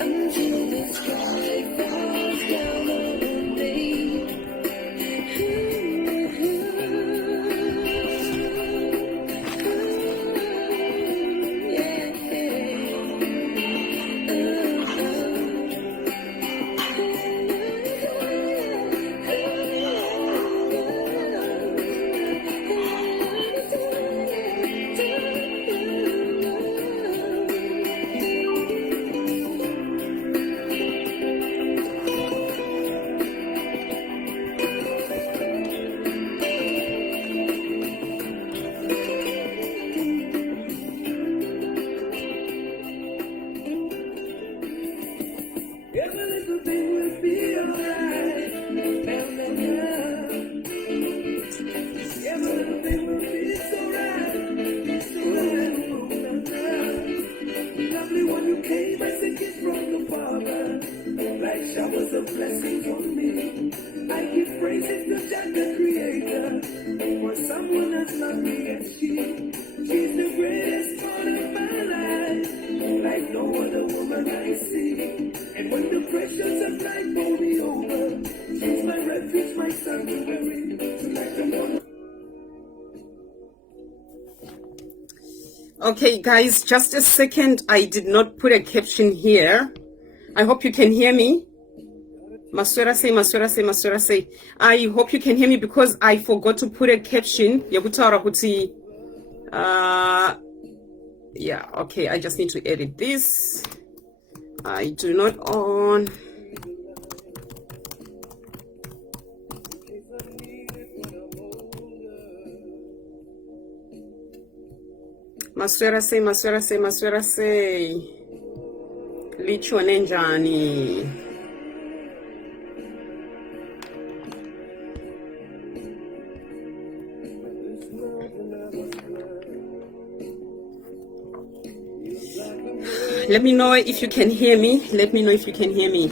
until the sky falls down on me. Showers of blessings on me. I give praises to Jack the Creator. For someone as lovely as she's the greatest part of my life. Like no other woman I see. And when the pressures of life pull me over, she's my refuge, my sanctuary. Like the one. Okay, guys, just a second. I did not put a caption here. I hope you can hear me. Maswera say. I hope you can hear me because I forgot to put a caption. Yeah, okay, I just need to edit this. I do not on. Maswera say. Licho nenjani. Let me know if you can hear me. Let me know if you can hear me.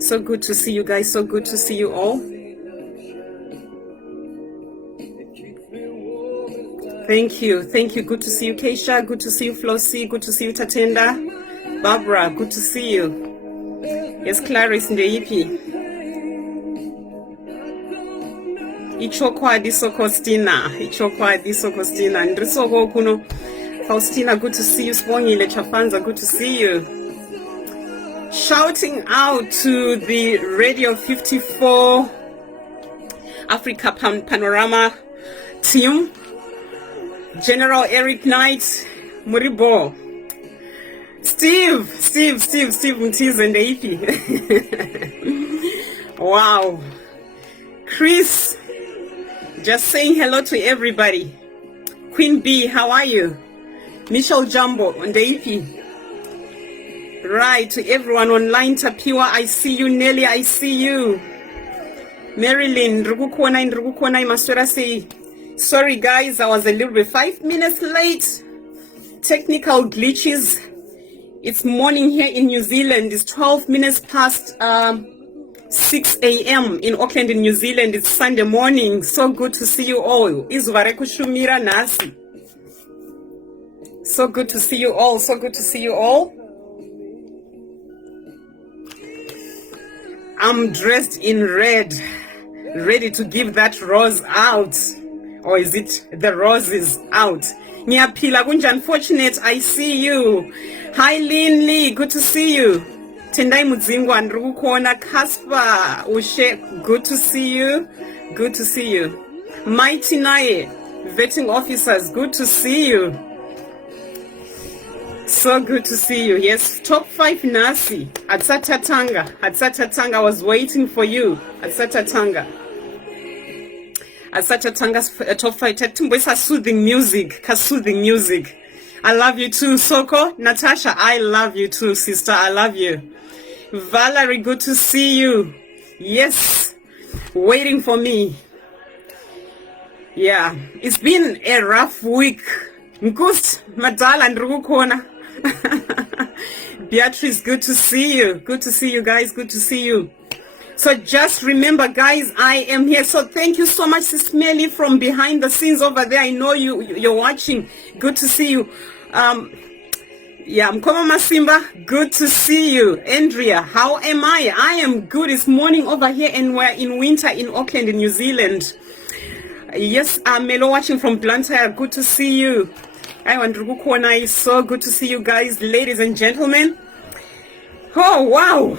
So good to see you guys. So good to see you all. Thank you. Thank you. Good to see you, Keisha. Good to see you, Flossie. Good to see you, Tatenda. Barbara, good to see you. Yes, Clarice Ndeipi. Ichokwa diso Costina. Ndrisoko kuno. Faustina, good to see you. Spongile Chafanza, good to see you. Shouting out to the Radio 54 Africa Panorama team. General Eric Knight, Muribo. Steve Mtize Ndeipi. Wow. Chris, just saying hello to everybody. Queen B, how are you? Michelle Jumbo Ndeipi. Right, to everyone online. Tapiwa, I see you. Nelly, I see you. Marilyn, Ndrugukwona Maswera say, sorry guys, I was a little bit 5 minutes late. Technical glitches. It's morning here in New Zealand. It's 12 minutes past 6 a.m. in Auckland in New Zealand. It's Sunday morning. So good to see you all. Shumira Nasi. So good to see you all. So good to see you all. I'm dressed in red, ready to give that rose out. Or is it the roses out? Nyapila Gunja, unfortunate, I see you. Hi Lin Lee, good to see you. Tendai Muzingwa and Rukona Kaspa Ushe, good to see you. Good to see you. Mighty Naye, vetting officers, good to see you. So good to see you. Yes, top 5 Nasi at Satatanga. I was waiting for you at Satatanga. At Satatanga's top 5. Tatumbuisa soothing music. I love you too, Soko. Natasha, I love you too, sister. I love you. Valerie, good to see you. Yes, waiting for me. Yeah, it's been a rough week. Nkust, Madala and Rukona. Beatrice, good to see you. Good to see you guys. Good to see you. So just remember, guys, I am here. So thank you so much, Sis Melly, from behind the scenes over there. I know you're watching. Good to see you. Yeah, Mkoma Masimba, good to see you. Andrea, how am I? I am good. It's morning over here and we're in winter in Auckland in New Zealand. Yes, Melo watching from Blantyre, good to see you. I want Kona is so good to see you guys, ladies and gentlemen. Oh, wow.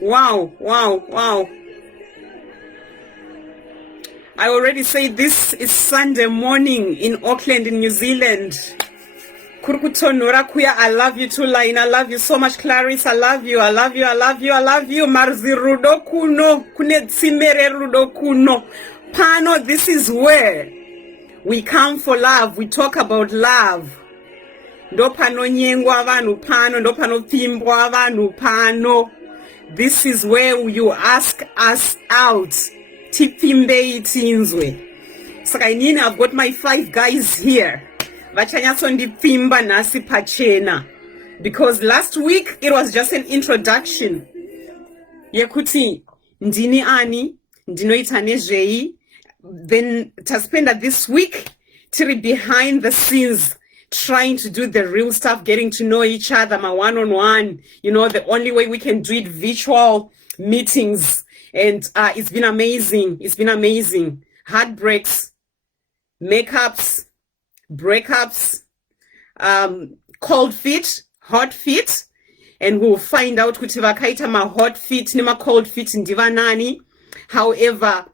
Wow. I already said this is Sunday morning in Auckland in New Zealand. Kurukutonora kuya, I love you too, Line. I love you so much, Clarice. I love you. Marzi rudo kuno, kunetsimere rudo kuno. Pano, this is where we come for love. We talk about love. Ndopano nyengwa vanu pano, ndopano pimbwa vanu pano. This is where you ask us out. Tipimbe itinzwe. So I've got my 5 guys here. Vachanyasondipimba nasi pachena. Because last week it was just an introduction. Yekuti ndini ani, ndinoita nezvei. Then taspenda this week tiri behind the scenes, trying to do the real stuff, getting to know each other, my one-on-one. You know, the only way we can do it, virtual meetings. And it's been amazing. Heartbreaks, makeups, breakups, cold feet, hot feet, and we'll find out kuti vakaita ma hot feet nima cold feet ndiva nani. However,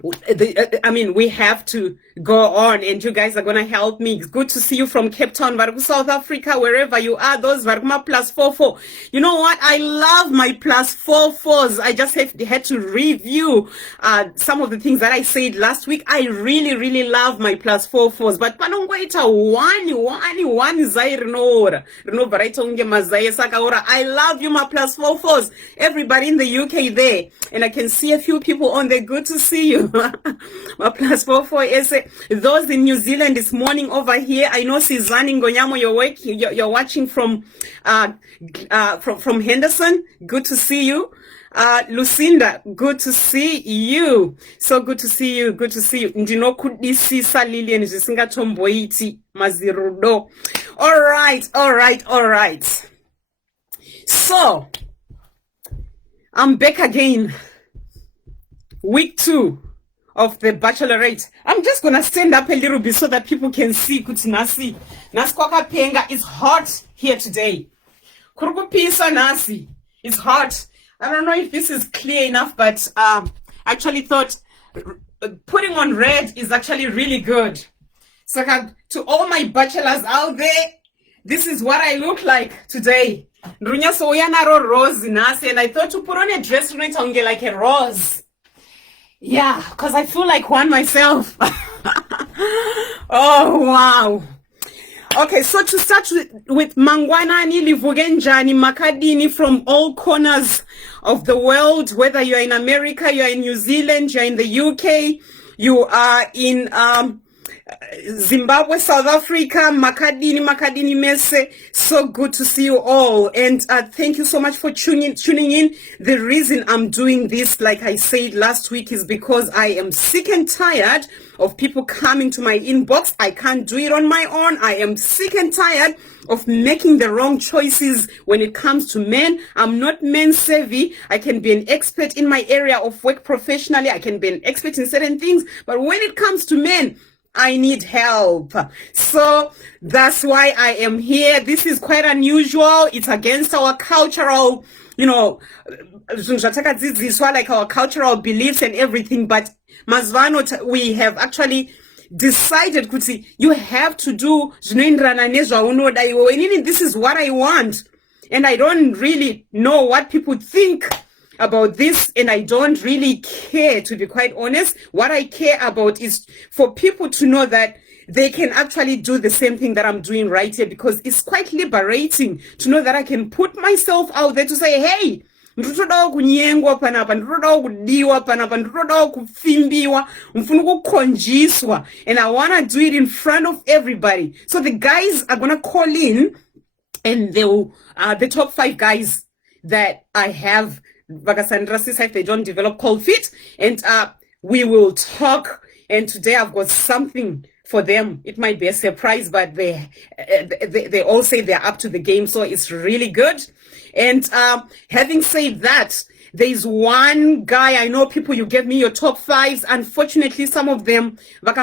we have to go on, and you guys are gonna help me. It's good to see you from Cape Town, Varuku, South Africa, wherever you are. Those Varukuma +44. You know what? I love my +44s. I just had to review some of the things that I said last week. I really love my +44s. But panongwaita one zairnora. I love you, my +44s. Everybody in the UK there, and I can see a few people on there. Good to see you. My +44 is those in New Zealand this morning over here. I know Sizani Ngonyamo, you're watching from Henderson. Good to see you. Lucinda, good to see you. So good to see you. Ndino kudisisa Lilian Jisinga Tomboiti Mazirudo. All right. So I'm back again. Week 2 of the Bachelorette. I'm just gonna stand up a little bit so that people can see. Kutinasi Naskwaka Penga is hot here today. Kurukupisa Nasi is hot. I don't know if this is clear enough, but actually thought putting on red is actually really good. So to all my bachelors out there, this is what I look like today. Nrunya soyanaro rose nasi, and I thought to put on a dress tonight like a rose. Yeah, because I feel like one myself. Oh, wow. Okay, so to start with Mangwanani Livugenjani Makadini from all corners of the world, whether you're in America, you're in New Zealand, you're in the UK, you are in Zimbabwe, South Africa, Makadini Mese. So good to see you all, and thank you so much for tuning in. The reason I'm doing this, like I said last week, is because I am sick and tired of people coming to my inbox. I can't do it on my own. I am sick and tired of making the wrong choices when it comes to men. I'm not men savvy. I can be an expert in my area of work professionally. I can be an expert in certain things, but when it comes to men, I need help. So that's why I am here. This is quite unusual. It's against our cultural, like our cultural beliefs and everything. But Mazvano, we have actually decided, Kuti, you have to do this is what I want. And I don't really know what people think about this, and I don't really care, to be quite honest. What I care about is for people to know that they can actually do the same thing that I'm doing right here, because it's quite liberating to know that I can put myself out there to say, hey, ndinoda kunyengwa panapa, ndinoda kudiwa panapa, ndinoda kufimbiwa, mfuna kukhonjiswa, and I want to do it in front of everybody. So the guys are going to call in, and they'll the top 5 guys that I have, Vakasandra says, if they don't develop cold feet, and we will talk. And today I've got something for them, it might be a surprise, but they all say they're up to the game, so it's really good. And having said that, there's one guy, I know people, you gave me your top fives. Unfortunately, some of them, it's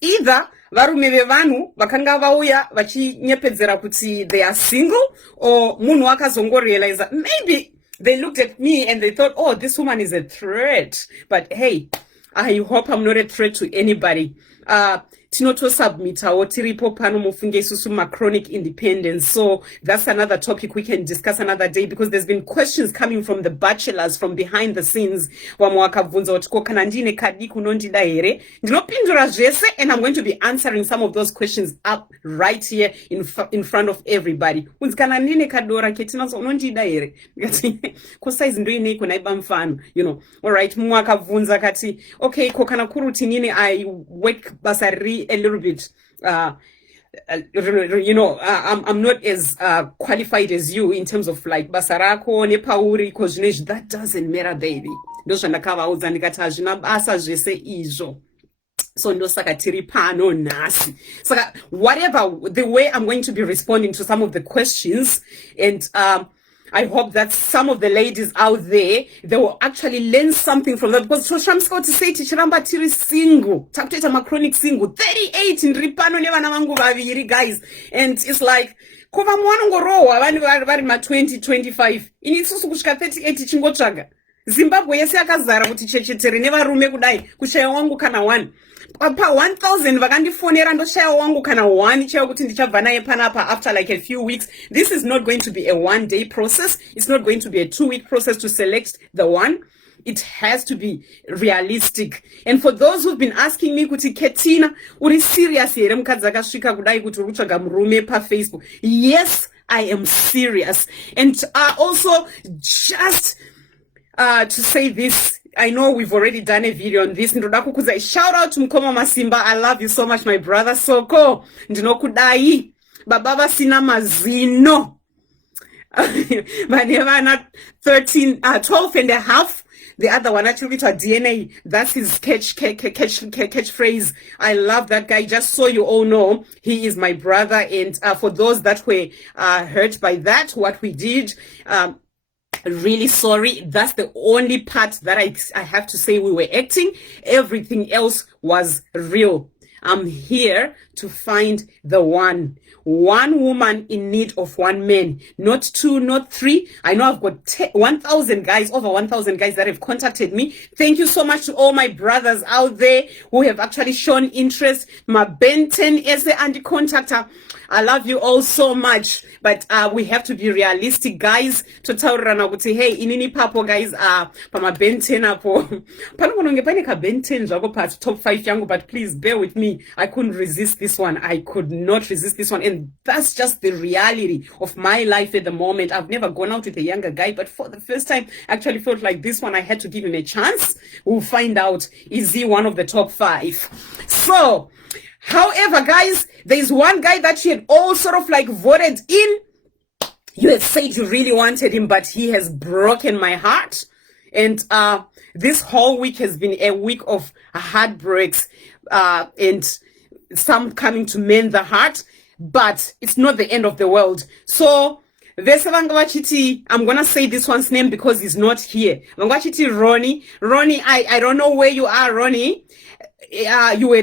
either varume vevanhu vakanga vauya vachinyepedzera kuti they are single, or munhu akazongorealize maybe they looked at me and they thought, oh, this woman is a threat. But hey, I hope I'm not a threat to anybody. Tinotosubmitawo tiripo pano mufunge isusu chronic independence. So that's another topic we can discuss another day, because there's been questions coming from the bachelors from behind the scenes. Vamwe vakabvunza kuti ko kana ndine kadi kunondida here. Ndinopindura zvese, and I'm going to be answering some of those questions up right here in front of everybody. Unzi kana ndine kadora ketinazo unondida here. Ko size ndoine iko naiba mfano, you know. All right, mumwe akabvunza kati, okay, ko kana kuruti nini I work basari a little bit, you know, I'm not as qualified as you in terms of like basarako nepauri kozvineizvi. That doesn't matter, baby. Ndozvandakavaudza ndikati hazvina basa zvese izvo. So ndosaka tiri pano nhasi. So whatever, the way I'm going to be responding to some of the questions, and I hope that some of the ladies out there, they will actually learn something from that. Because Shoshamska to say tichiramba tiri single, takuteta machronic single, 38 in ripano nevana vangu vaviri, guys. And it's like, kova mwana ngorowa vari ma 20, 25. Inisusu kusvika 38 chingotsvaga. Zimbabwe yese yakazara kuti chechetere nevarume kudai, kushaya wangu kana 1. Pa 1000 vakandifonera ndoshaya wangu kana 1 chaiwo kuti ndichabva naye panapa after like a few weeks. This is not going to be a one-day process. It's not going to be a 2-week process to select the one. It has to be realistic. And for those who've been asking me kuti Ketina, uri serious here mukadzi akasvika kudai kuti uri kutsvaga murume pa Facebook? Yes, I am serious. And also just to say this, I know we've already done a video on this. Shout out to Mkoma Masimba. I love you so much, my brother. Soko. Ndinokudai. Baba sina mazino. Manevana 12 and a half. The other one actually to a DNA. That's his catchphrase. I love that guy. Just so you all know, he is my brother. And for those that were hurt by that, what we did, really sorry. That's the only part that I have to say we were acting. Everything else was real. I'm here to find the one woman in need of one man, not 2, not 3. I know I've got 1,000 guys, over 1,000 guys that have contacted me. Thank you so much to all my brothers out there who have actually shown interest. My Benten Ese and the contactor. I love you all so much, but we have to be realistic, guys. To tell Rana, hey, inini papo, guys, pama Benten apo. Panogononge paneka Benten jago part top 5 yangu, but please bear with me. I couldn't resist this one. I could not resist this one, and that's just the reality of my life at the moment. I've never gone out with a younger guy, but for the first time, I actually felt like this one, I had to give him a chance. We'll find out, is he one of the top 5? So, however, guys, there's one guy that you had all sort of like voted in. You had said you really wanted him, but he has broken my heart. And this whole week has been a week of heartbreaks and some coming to mend the heart. But it's not the end of the world. So, I'm gonna say this one's name because he's not here. Ronnie. Ronnie, I don't know where you are, Ronnie. You were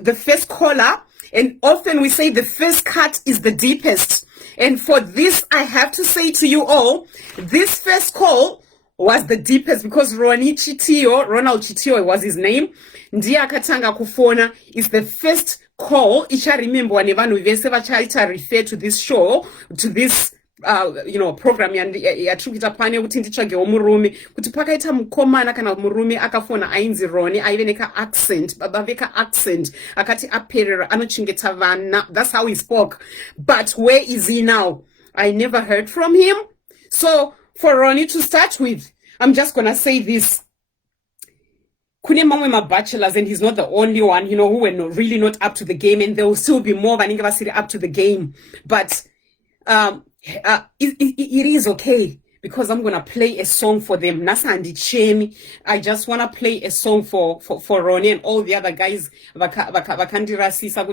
the first caller, and often we say the first cut is the deepest. And for this, I have to say to you all, this first call was the deepest because Ronald Chitio was his name. Ndiye akatanga kufona is the first call. Isha remember whenever we refer to this show, to this program yatrukita pane kuti nditsvagewo murume kuti pakaita mukomana kana murume akafona ainzi Ronnie aiveneka accent baba veka accent akati aperera anochengeta vana. That's how he spoke. But where is he now? I never heard from him. So for Ronnie to start with, I'm just gonna say this. Kune mamwe ma bachelors, and he's not the only one, who were really not up to the game, and there will still be more vanenge vasiri up to the game. But it is okay because I'm gonna play a song for them. Nasandi Chemi. I just wanna play a song for Ronnie and all the other guys.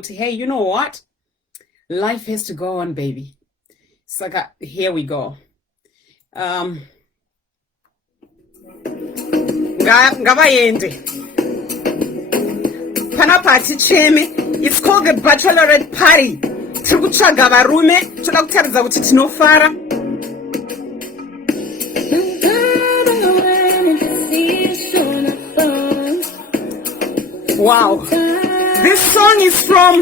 Hey, you know what? Life has to go on, baby. Saka, here we go. Ngabayende. Pana party Chemi. It's called the Bachelorette party. Tikutsvaga varume, toda kutaridza kuti tinofara. Wow, this song is from,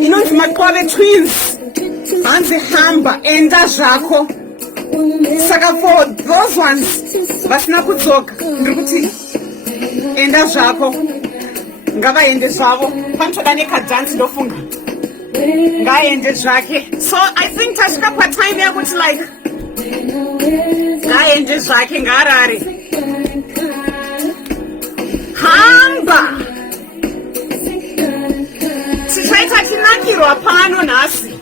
you know, it's my Makwave twins. Anzi hamba enda zvako. Saka for those ones vasina kudzoka ndiri kuti enda zvako ngavaende zvavo panotoda nekadhansi ndofunga ngaaende zvake. So I think tasvika patime yakuti like ngaaende zvake ngaarare hamba tichaita tinakirwa pano nhasi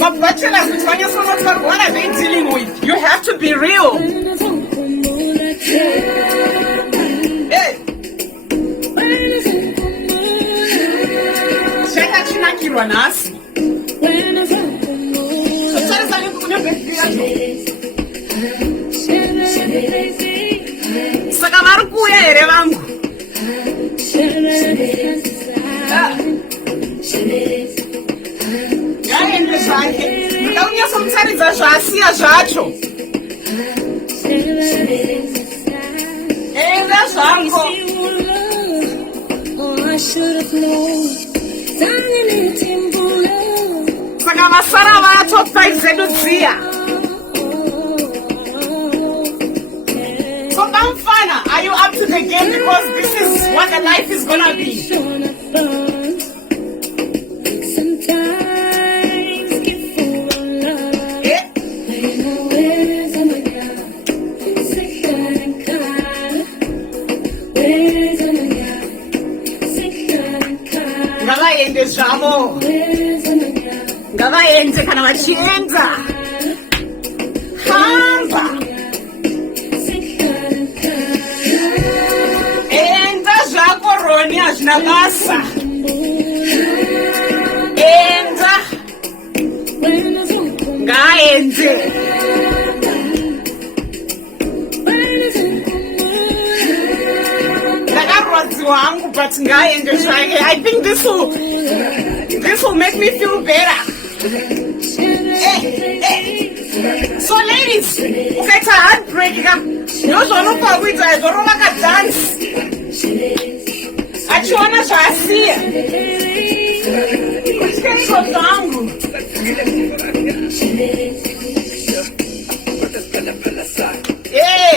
mabachelors kuti vanyasonotaura what are they dealing with. You have to be real. Hey. Tichaita tinakirwa nhasi saka vari kuuya here vangu. Ngaende zvake muda kunyatsomusaridza zvaasiya zvacho. Enda zvako. Saka vasara vaya top 5 zedu dziya. So Bamfana, are you up to the game? Because this is what the life is gonna be. Ngavaende zvavo. Ngavaende kana vachienda. Hamba. Enda zvako Ronnie hazvina basa. Enda. Ngaaende. Ndakarodziwa hangu but ngaaende zvake. I think this will make me feel better. So ladies, ukaita heartbreak ndozvaunopa kuita izvorova kadhansi achiona zvaasiya kutyenso zvangu.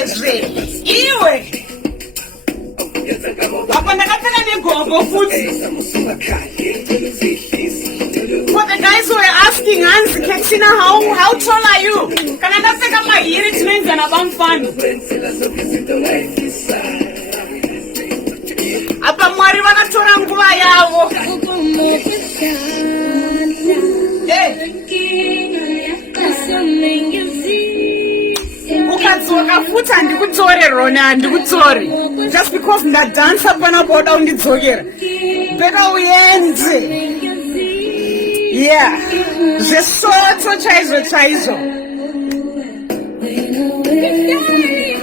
Ezve iwe apa ndakapfeka negombo futi. For the guys who are asking, Hansi, Katina, how tall are you? Can I not take up my ear? It means that I'm fun. Apa mwari vakatora nguva yavo. Ukadzoka futi handikudzore Ronnie, handikudzore. Just because ndadansa panapo wada undidzokera. Better uende. Yeah, zvesoto chaizvo.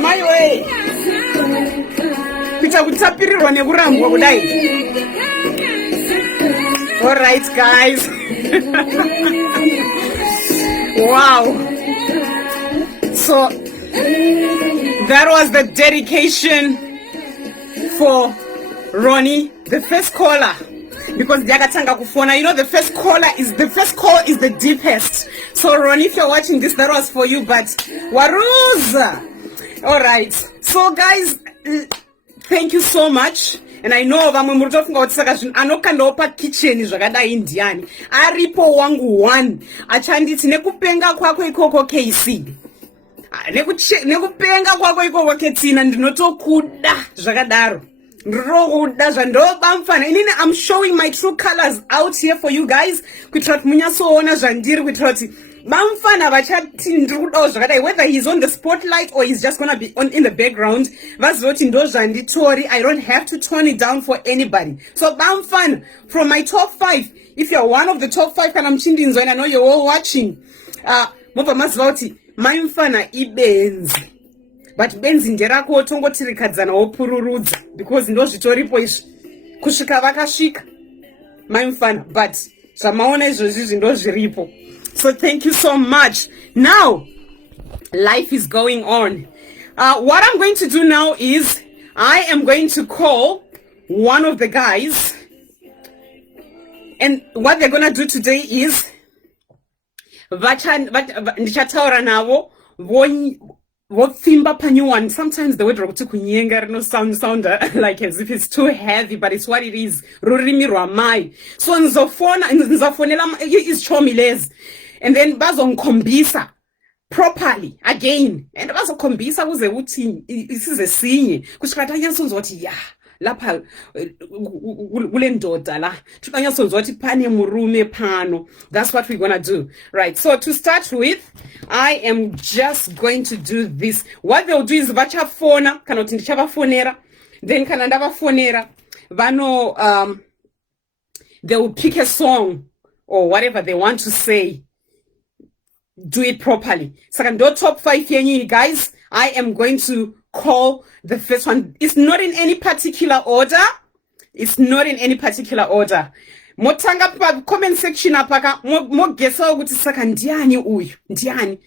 My way. Kuita kutapirirwa nekurambwa kudai. All right, guys. Wow. So that was the dedication for Ronnie, the first caller. Because Diagatanga Kufona, you know, the first call is the deepest. So Ronnie, if you're watching this, that was for you, but Waruza. All right. So guys, thank you so much. And I know vamwe muri tofunga kuti saka zvinhu anokandawo pakicheni zvakadai indiani aripo wangu one achanditi nekupenga kwako ikoko KC nekupenga kwako ikoko Ketina ndinotokuda zvakadaro ndinokuda zvandobamfana inini. I'm showing my true colors out here for you guys kuitira kuti munyatsoona zvandiri kuitira kuti Bamfana vachati ndikudawo zvakadai, whether he's on the spotlight or he's just gonna be in the background. Vazoti ndo zvanditori. I don't have to tone it down for anybody. So Bamfana, from my top 5, if you're one of the top 5 kana mchindinzo, and I know you're all watching, mobva maziva kuti Bamfana ibenzi. But benzi nderako tongotirikadzana wopururudza, because ndo zvitoripo izvi kusvika vakasvika Bamfana, but zvamaona izvozvi ndo zviripo. So thank you so much. Now, life is going on. What I'm going to do now is I am going to call one of the guys, and what they're gonna do today is ndichataura navo vopfimba panyuwani. Sometimes the word rokuti kunyenga no sound like as if it's too heavy, but it's what it is. Rurimi rwamai. So nzofonela ischomi lezi, and then bazongikhombisa properly again, and bazokhombisa kuze uthi isize sinye kusukata nyansonzo wathi ya lapha kule ndoda la tukanyansonzo wathi pane murume pano. That's what we're gonna do, right? So to start with, I am just going to do this. What they'll do is vachafona kana kuti ndichavafonera, then kana ndavafonera vano they will pick a song or whatever they want to say. Do it properly. Second, top 5 yenyu, guys. I am going to call the first one. It's not in any particular order. It's not in any particular order. Motanga pa comment section apaka mo gesa ukuthi saka ndiani uyu ndiani.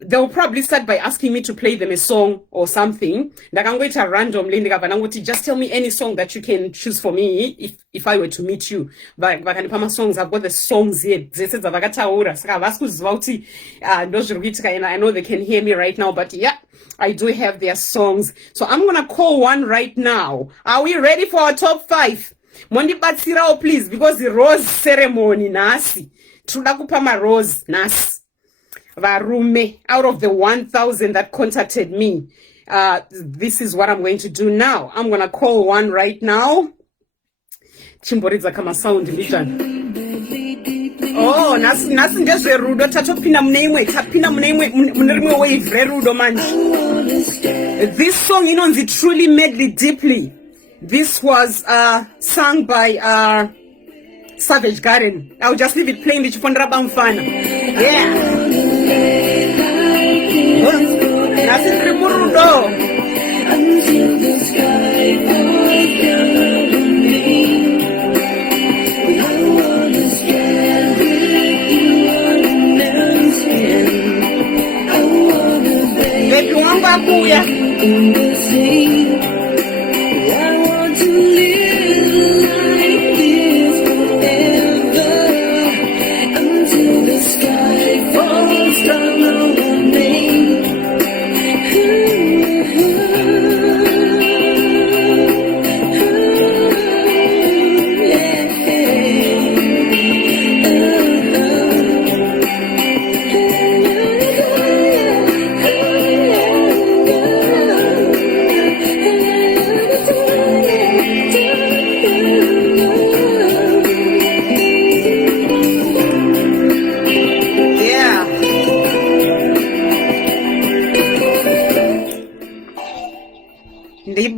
They will probably start by asking me to play them a song or something. Ndakangoita randomly ndikavana just tell me any song that you can choose for me if I were to meet you. Vakanipa songs. I've got the songs here. Dzese dzavakataura. Saka vasikuziva kuti ndo zviri kuitika, and I know they can hear me right now, but yeah, I do have their songs. So I'm gonna call one right now. Are we ready for our top 5? Mondibatsirawo please, because the rose ceremony nasi. Toda kupa ma rose nasi. Varume, out of the 1,000 that contacted me, this is what I'm going to do now. I'm gonna call one right now. Chimboridza kama sound vision. Oh, nasi ndezverudo tatopinda muneimwe tapinda muneimwe wave rerudo manje. This song inonzi Truly Madly Deeply. This was sung by Savage Garden. I'll just leave it playing ndichifondera Bamfana. Yeah. Nasi ndiri murudo. Until the sky falls down on me. I wanna stand with you on a mountain. I wanna bathe in the sea. I want to live like this forever. Until the sky falls down on me.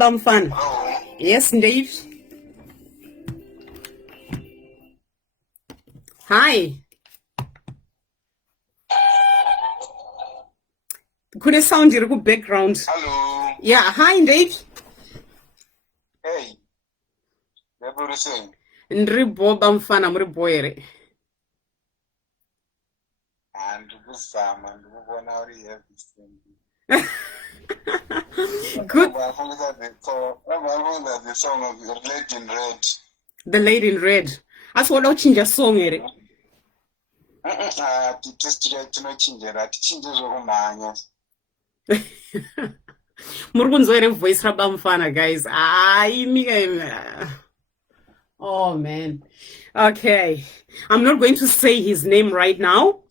Bamfana. Yes, Dave. Hi. Kune sound iri ku background. Hello. Yeah, hi Dave. Hey. Neburiseng. Ndiri bo Bamfana muri bo ere. And kuzama ndikubona uri everything. Good. The song of the Lady in Red. The Lady in Red. Asi wada uchinja song ere. Tichinje zvokumhanya. Muri kunzwa voice ra Bamfana, guys. Oh man. Okay. I'm not going to say his name right now.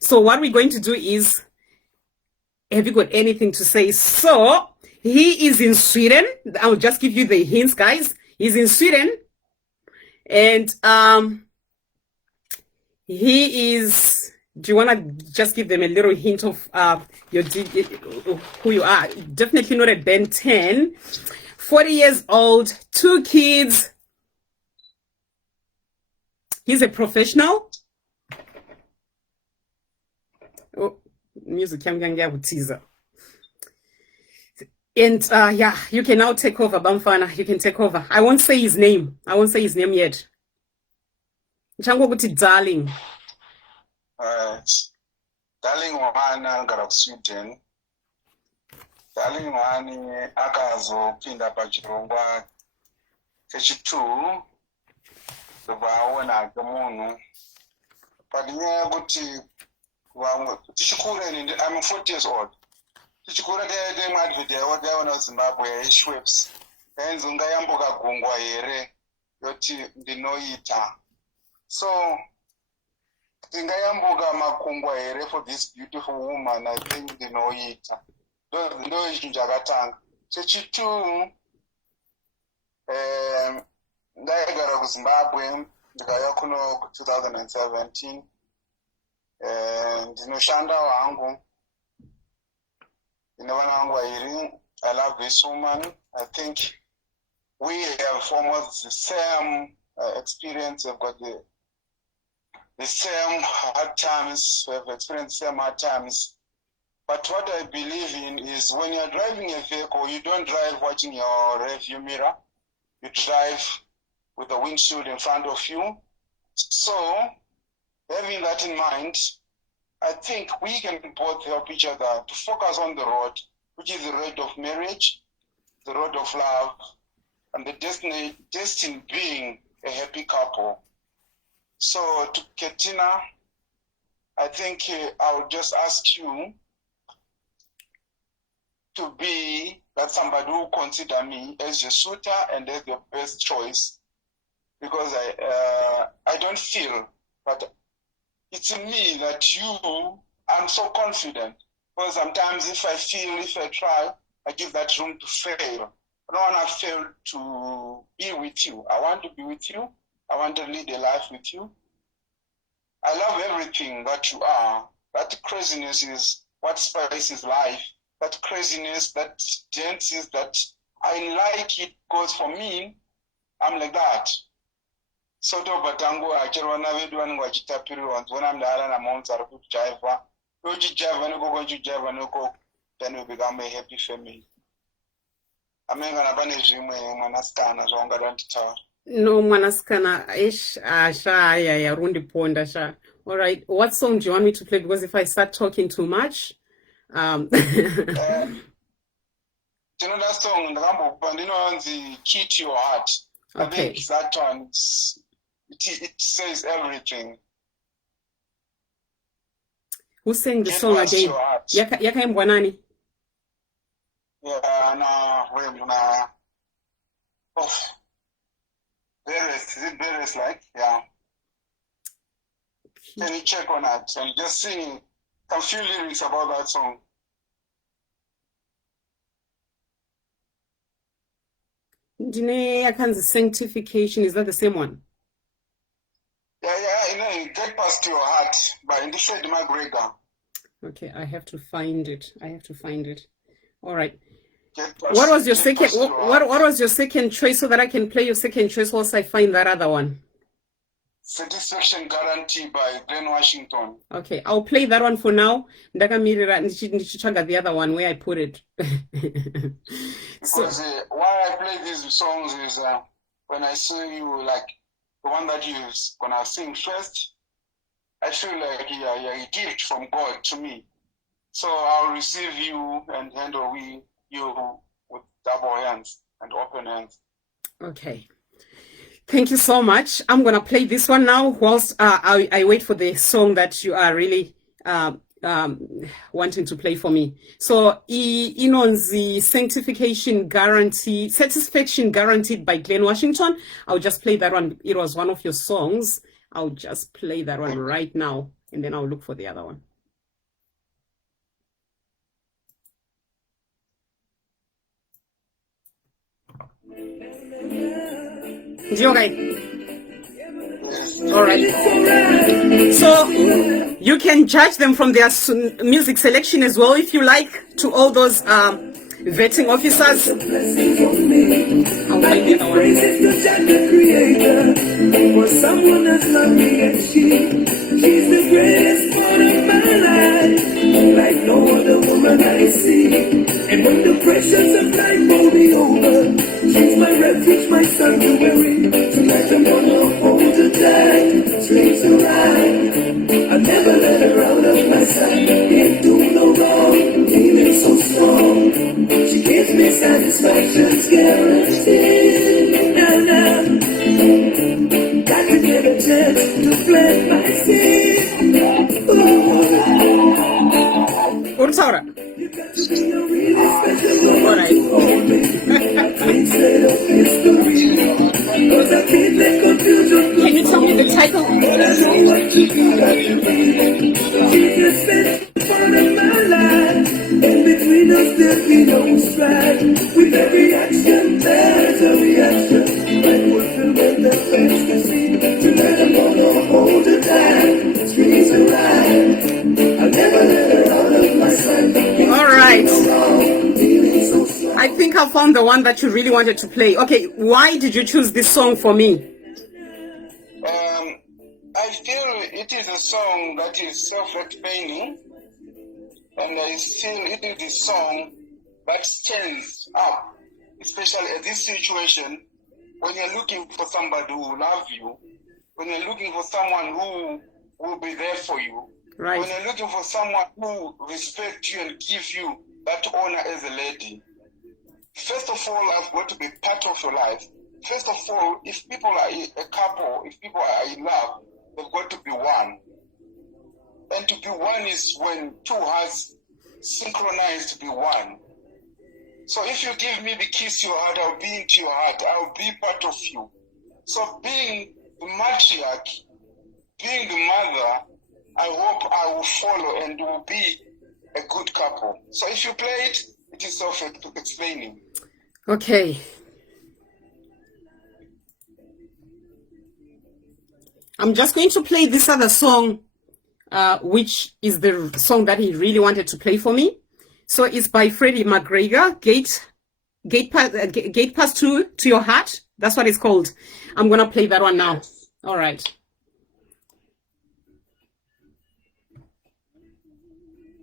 So what we're going to do is, have you got anything to say? So he is in Sweden. I'll just give you the hints, guys. He's in Sweden, and he is Do you want to just give them a little hint of who you are? Definitely not a Ben 10. 40 years old, 2 kids. He's a professional. Oh, music teaser. And yeah, you can now take over, Bamfana. You can take over. I won't say his name. I won't say his name yet. Darling. Darling one angara Sweden. Darling one akazopinda pachirongwa chechitu vaona kemunhu padinyaya yekuti vamwe tichikura I'm 40 years old. Tichikura taite madhidhi yawakaona kuZimbabwe yaishweps yainzi ungayambuka gungwa here yoti ndinoita. So tingayambuka makungwa here for this beautiful woman. I think ndinoita. Ndo chinhu chakatanga. Chechitu ndaigara kuZimbabwe ndikauya kuno ku2017. Ndinoshanda hangu. Ndine vana vangu vairi. I love this woman. I think we have almost the same experience. We've got the same hard times. We have experienced the same hard times. But what I believe in is when you're driving a vehicle, you don't drive watching your rearview mirror. You drive with the windshield in front of you. So, having that in mind, I think we can both help each other to focus on the road, which is the road of marriage, the road of love, and the destiny being a happy couple. So, to Ketina, I think I would just ask you to be that somebody who consider me as your suitor and as the best choice, because I don't feel, but it's in me that I'm so confident. Because sometimes if I try, I give that room to fail. I don't want to fail to be with you. I want to be with you. I want to lead a life with you. I love everything that you are. That craziness is what spices life. That craziness, that dances, that I like it because for me, I'm like that. So batango achirwana vedu vanenge vachitapirirwa nzona mndara namonzi ari kujaivha uchijaivha nekoko uchijaivha nekoko, then we become a happy family. Amengana pane zvimwe mwanasikana zvaungada nditaura? No, mwanasikana ya rundiponda sha. All right, what song do you want me to play? Because if I start talking too much, tinoda song ndakambokupa ndinonzi Key to Your Heart. Okay. I think that one it says everything. Who sang the song again? Yakaimbwa nani? Various like, yeah. Can you check on that and just sing some few lyrics about that song? Ndine yakanzi Sanctification, is that the same one? Yeah, Get Past Your Heart by Ndishedi McGregor. Okay, I have to find it. All right. What was your second? What was your second choice, so that I can play your second choice whilst I find that other one? Satisfaction Guarantee by Glenn Washington. Okay, I'll play that one for now. Ndakamirira ndichitsvaga the other one where I put it. Because why I play these songs is when I see you, like the one that you're gonna sing first, I feel like you're a gift from God to me. So I'll receive you and handle you with double hands and open hands. Okay. Thank you so much. I'm going to play this one now whilst I wait for the song that you are really wanting to play for me. So, the Satisfaction Guaranteed by Glenn Washington. I'll just play that one. It was one of your songs. I'll just play that one right now, and then I'll look for the other one. Okay. All right. So you can judge them from their music selection as well if you like, to all those vetting officers. I'll play the other one. For someone as lovely as she's the greatest part of my life, like no other woman I see. And when the pressures of life roll me over, she's my refuge, my sanctuary. Tonight I'm gonna hold her tight, sleeps around. I never let her out of my sight. Can't do no wrong, feeling so strong. She gives me satisfaction's guaranteed. Now, got to get a chance to plant my seed. Ursaura. Alright. Can you tell me the title? In between us there'll be no strife. With every action there's a reaction. Like what's the man that fantasy? Tonight I'm gonna hold her tight. Trees alive. I'll never let her out of my sight. Alright. I think I found the one that you really wanted to play. Okay, why did you choose this song for me? I feel it is a song that is self-explaining. And I feel it is a song that stands up, especially at this situation, when you're looking for somebody who will love you, when you're looking for someone who will be there for you, right. When you're looking for someone who respects you and gives you that honor as a lady. First of all, I've got to be part of your life. First of all, if people are a couple, if people are in love, they've got to be one. And to be one is when two hearts synchronize to be one. So if you give me the kiss to your heart, I'll be into your heart. I'll be part of you. So being the matriarch, being the mother, I hope I will follow and will be a good couple. So if you play it, it is self-explaining. Okay. I'm just going to play this other song, which is the song that he really wanted to play for me. So it's by Freddie McGregor, Gate Pass to Your Heart. That's what it's called. I'm going to play that one now. Yes. All right.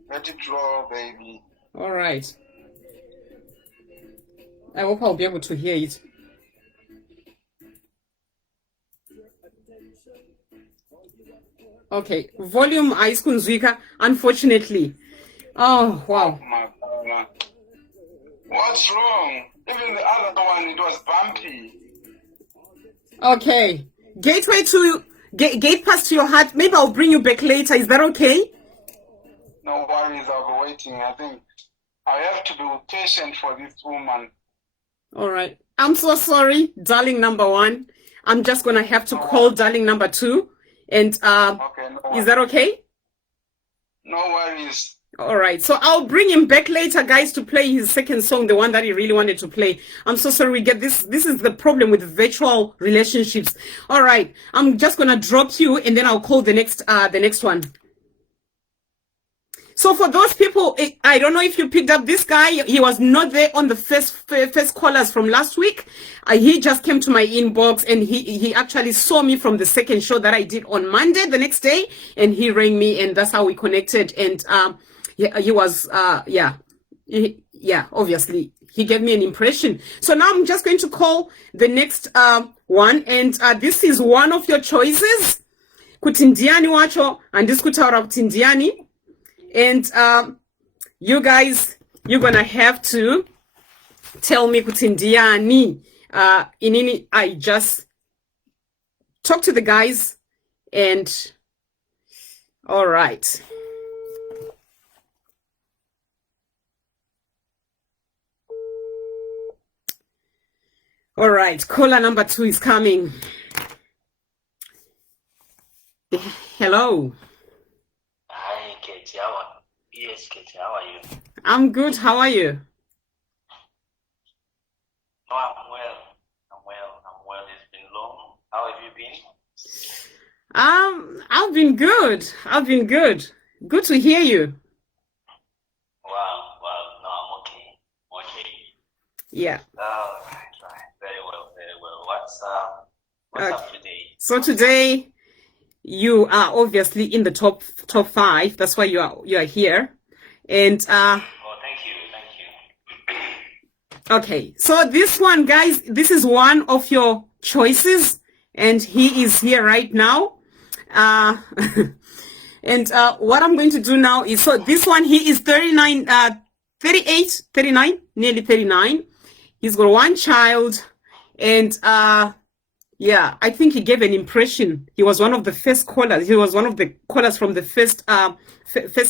Let it roll, baby. All right. I hope I'll be able to hear it. Okay, volume aisikunzwika, unfortunately. Oh, wow. Oh my God. What's wrong? Even the other one, it was bumpy. Okay. Gate Pass to Your Heart. Maybe I'll bring you back later. Is that okay? No worries, I'll be waiting. I think I have to be patient for this woman. All right. I'm so sorry, darling number one. I'm just going to have to call darling number two. And Okay, no is that okay? No worries. All right. So I'll bring him back later, guys, to play his second song, the one that he really wanted to play. I'm so sorry we get this. This is the problem with virtual relationships. All right. I'm just going to drop you and then I'll call the next one. So for those people, I don't know if you picked up this guy. He was not there on the first callers from last week. He just came to my inbox and he actually saw me from the second show that I did on Monday, the next day, and he rang me and that's how we connected. And he was obviously he gave me an impression. So now I'm just going to call the next one, and this is one of your choices. Kuti ndiani wacho andisikutaura kuti ndiani. And you guys, you're gonna have to tell me kuti ndiani. Inini, I just talk to the guys and all right. All right, caller number 2 is coming. Hello. Hi, Katie. Yes, Katie, how are you? I'm good. How are you? Oh, I'm well. It's been long. How have you been? I've been good. I've been good. Good to hear you. Wow, wow. No, I'm okay. Okay. Yeah. Right. Very well, very well. What's up today? So today you are obviously in the top 5. That's why you are here. And Oh, thank you, thank you. okay. So this one, guys, this is one of your choices, and he is here right now. And what I'm going to do now is, so this one, he is 39, 38, 39, nearly 39. He's got one child, and yeah, I think he gave an impression. He was one of the first callers. He was one of the callers from the first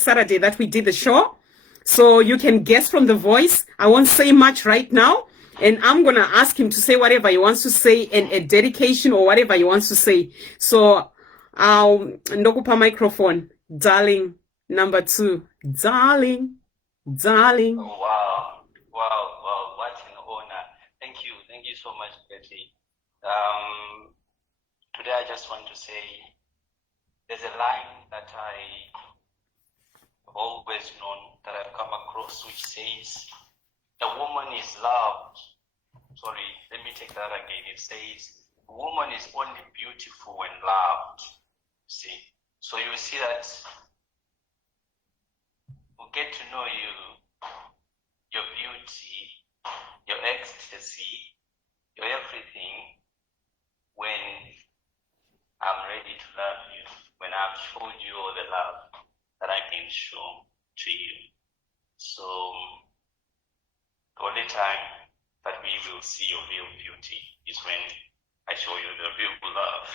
Saturday that we did the show. So you can guess from the voice. I won't say much right now. And I'm going to ask him to say whatever he wants to say, and a dedication or whatever he wants to say. So, Ndokupa microphone, darling, number 2. Darling. Oh, wow, what an honor. Thank you so much, Betty. Today I just want to say there's a line that I've always known, that I've come across, which says, a woman is loved. Sorry, let me take that again. It says, a woman is only beautiful when loved. See? So you see that we'll get to know you, your beauty, your ecstasy, your everything, when I'm ready to love you, when I've showed you all the love that I can show to you. So the only time that we will see your real beauty is when I show you the real love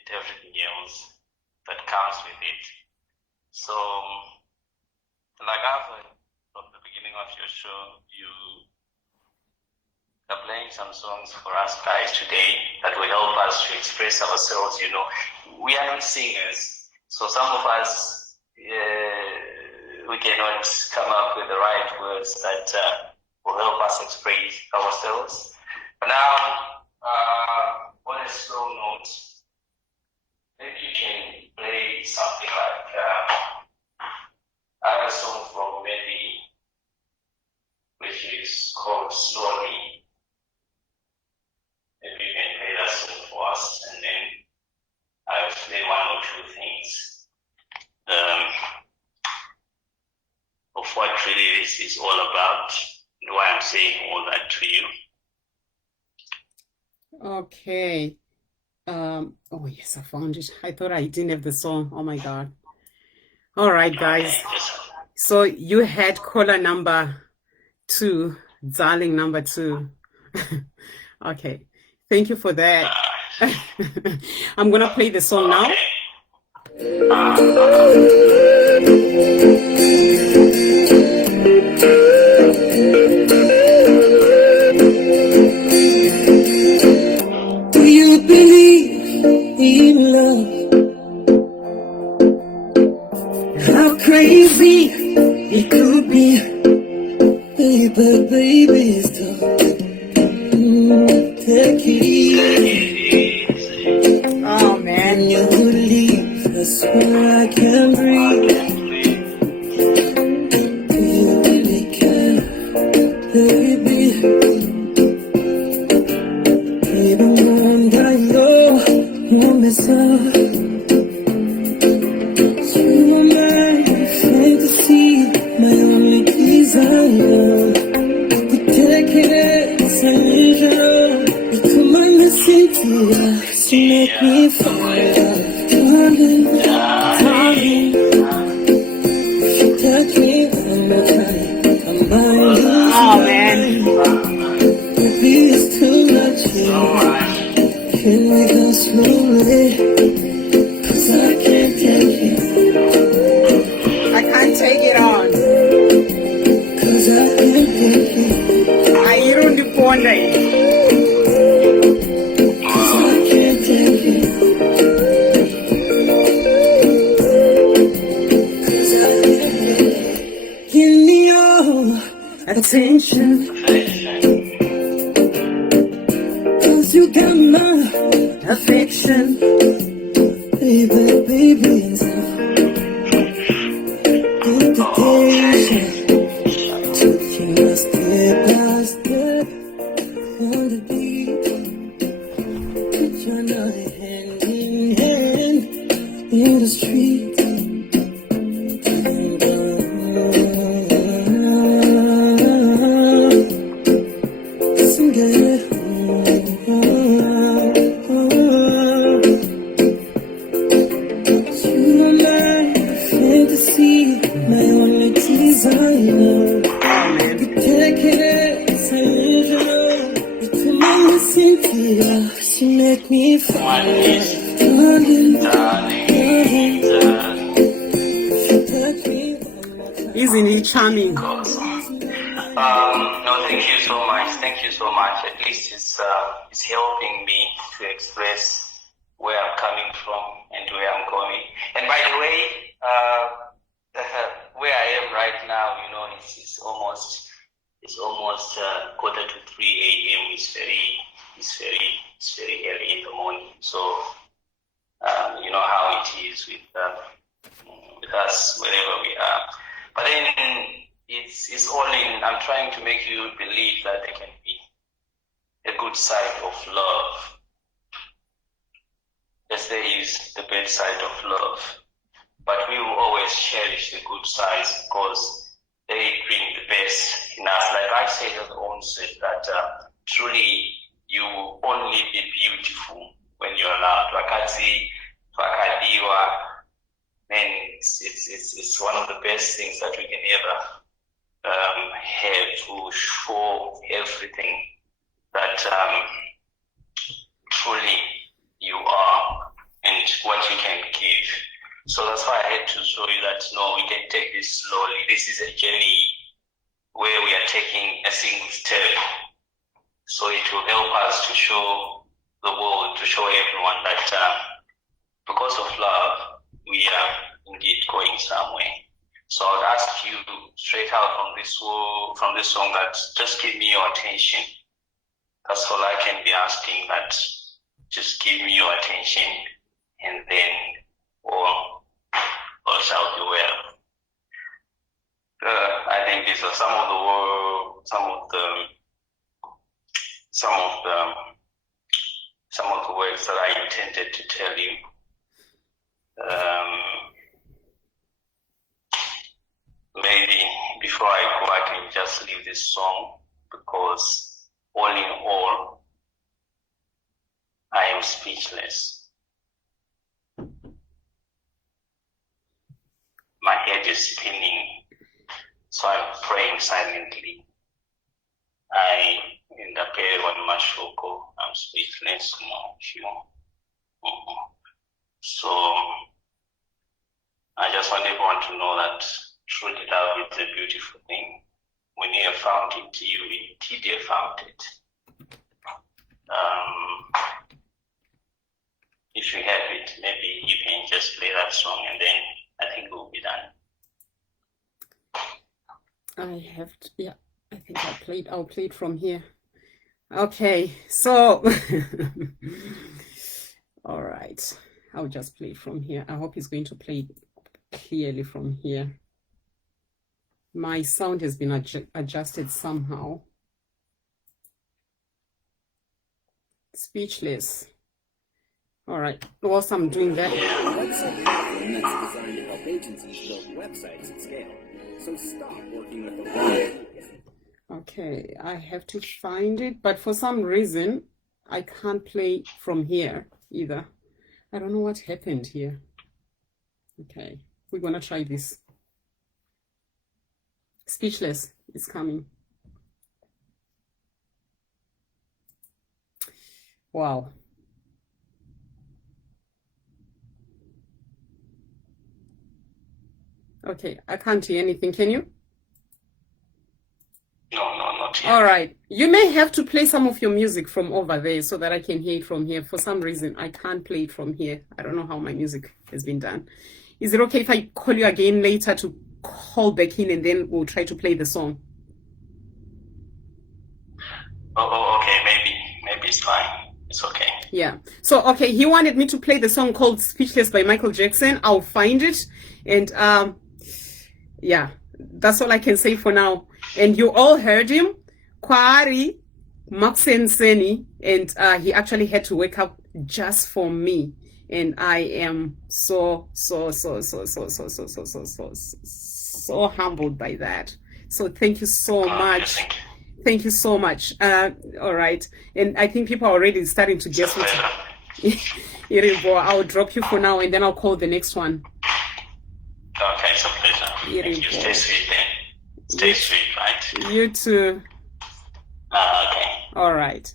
and everything else that comes with it. So, like I've heard from the beginning of your show, you are playing some songs for us guys today that will help us to express ourselves. You know, we are not singers, so some of us, we cannot come up with the right words that will help us express ourselves. But now, on a slow note, maybe you can play something like, I have a song from Medi, which is called Slowly. Maybe you can play that song for us, and then I'll explain one or two things of what really this is all about, and why I'm saying all that to you. Okay. Oh yes, I found it. I thought I didn't have the song. Oh my God. All right, guys. So you had caller number 2, darling number 2. Okay. Thank you for that. I'm gonna play the song now. Do you believe in love? How crazy it could be, baby, stop. Take it easy. Oh man. When you leave, that's when I can breathe. Do you really care, baby? Even when I know you miss her, you are my fantasy, my only desire. The decades I usual, you come on missing to us, you make me fire. Darling, if you touch me one more time, I might lose Oh my man. mind. Baby, it's too much here. Can we go slowly? 'Cause I can't take it. I can't take it on. 'Cause I can't take it. Airundi ponda. 'Cause I can't take it. 'Cause I can't take it. Give me your attention. 'Cause you got my affection. baby and stuff. Dedication. Taking us step by step on the beat. Put your naughty hand in hand in the street. Sing it. You are my fantasy, my only desire. You take it as usual. You come on, listen to her. She make me fall. Darling, darling, Isn't he charming? No, thank you so much. Thank you so much. At least it's helping me to express where I'm coming from and where I'm going. And by the way, where I am right now, you know, it's almost 2:45 a.m. It's very early in the morning. So you know how it is with us wherever we are. But then it's all in. I'm trying to make you believe that there can be a good side of love. Yes, there is the bad side of love, but we will always cherish the good sides because they bring the best in us. Like I said at the onset, that truly you will only be beautiful when you're loved. Wakati, wakadiwa, and it's one of the best things that we can ever have to show everything that truly you are and what you can give. So that's why I had to show you that no, we can take this slowly. This is a journey where we are taking a single step. So it will help us to show the world, to show everyone that because of love, we are indeed going somewhere. So I would ask you straight out from this song that just give me your attention. That's all I can be asking, that just give me your attention and then all shall be well. I think these are some of the words that I intended to tell you. Maybe before I go, I can just leave this song because all in all, I am speechless. My head is spinning, so I'm praying silently. In the period when Mashoko, I'm speechless. So I just want everyone to know that truly love is a beautiful thing. When you have found it, you indeed have found it. If you have it, maybe you can just play that song and then I think we'll be done. I think I'll play it from here. Okay, so all right, I'll just play it from here. I hope he's going to play it clearly from here. My sound has been adjusted somehow. Speechless. All right, whilst I'm doing that. Website marketing is designed to help agencies build websites at scale. So stop working with the wrong. Okay, I have to find it, but for some reason, I can't play from here either. I don't know what happened here. Okay, we're gonna try this. Speechless is coming. Wow. Okay, I can't hear anything. Can you? No, not yet. All right. You may have to play some of your music from over there so that I can hear it from here. For some reason, I can't play it from here. I don't know how my music has been done. Is it okay if I call you again later to call back in and then we'll try to play the song? Oh, okay. Maybe it's fine. It's okay. Yeah. So, okay, he wanted me to play the song called Speechless by Michael Jackson. I'll find it. And, yeah, that's all I can say for now. And you all heard him. Kwari Maksenseni. And he actually had to wake up just for me. And I am so humbled by that. So thank you so much. Thank you so much. All right. And I think people are already starting to guess what. I'll drop you for now and then I'll call the next one. Okay, it's a pleasure. Thank you. Stay sweet then. Stay sweet, right? You too. Okay. All right.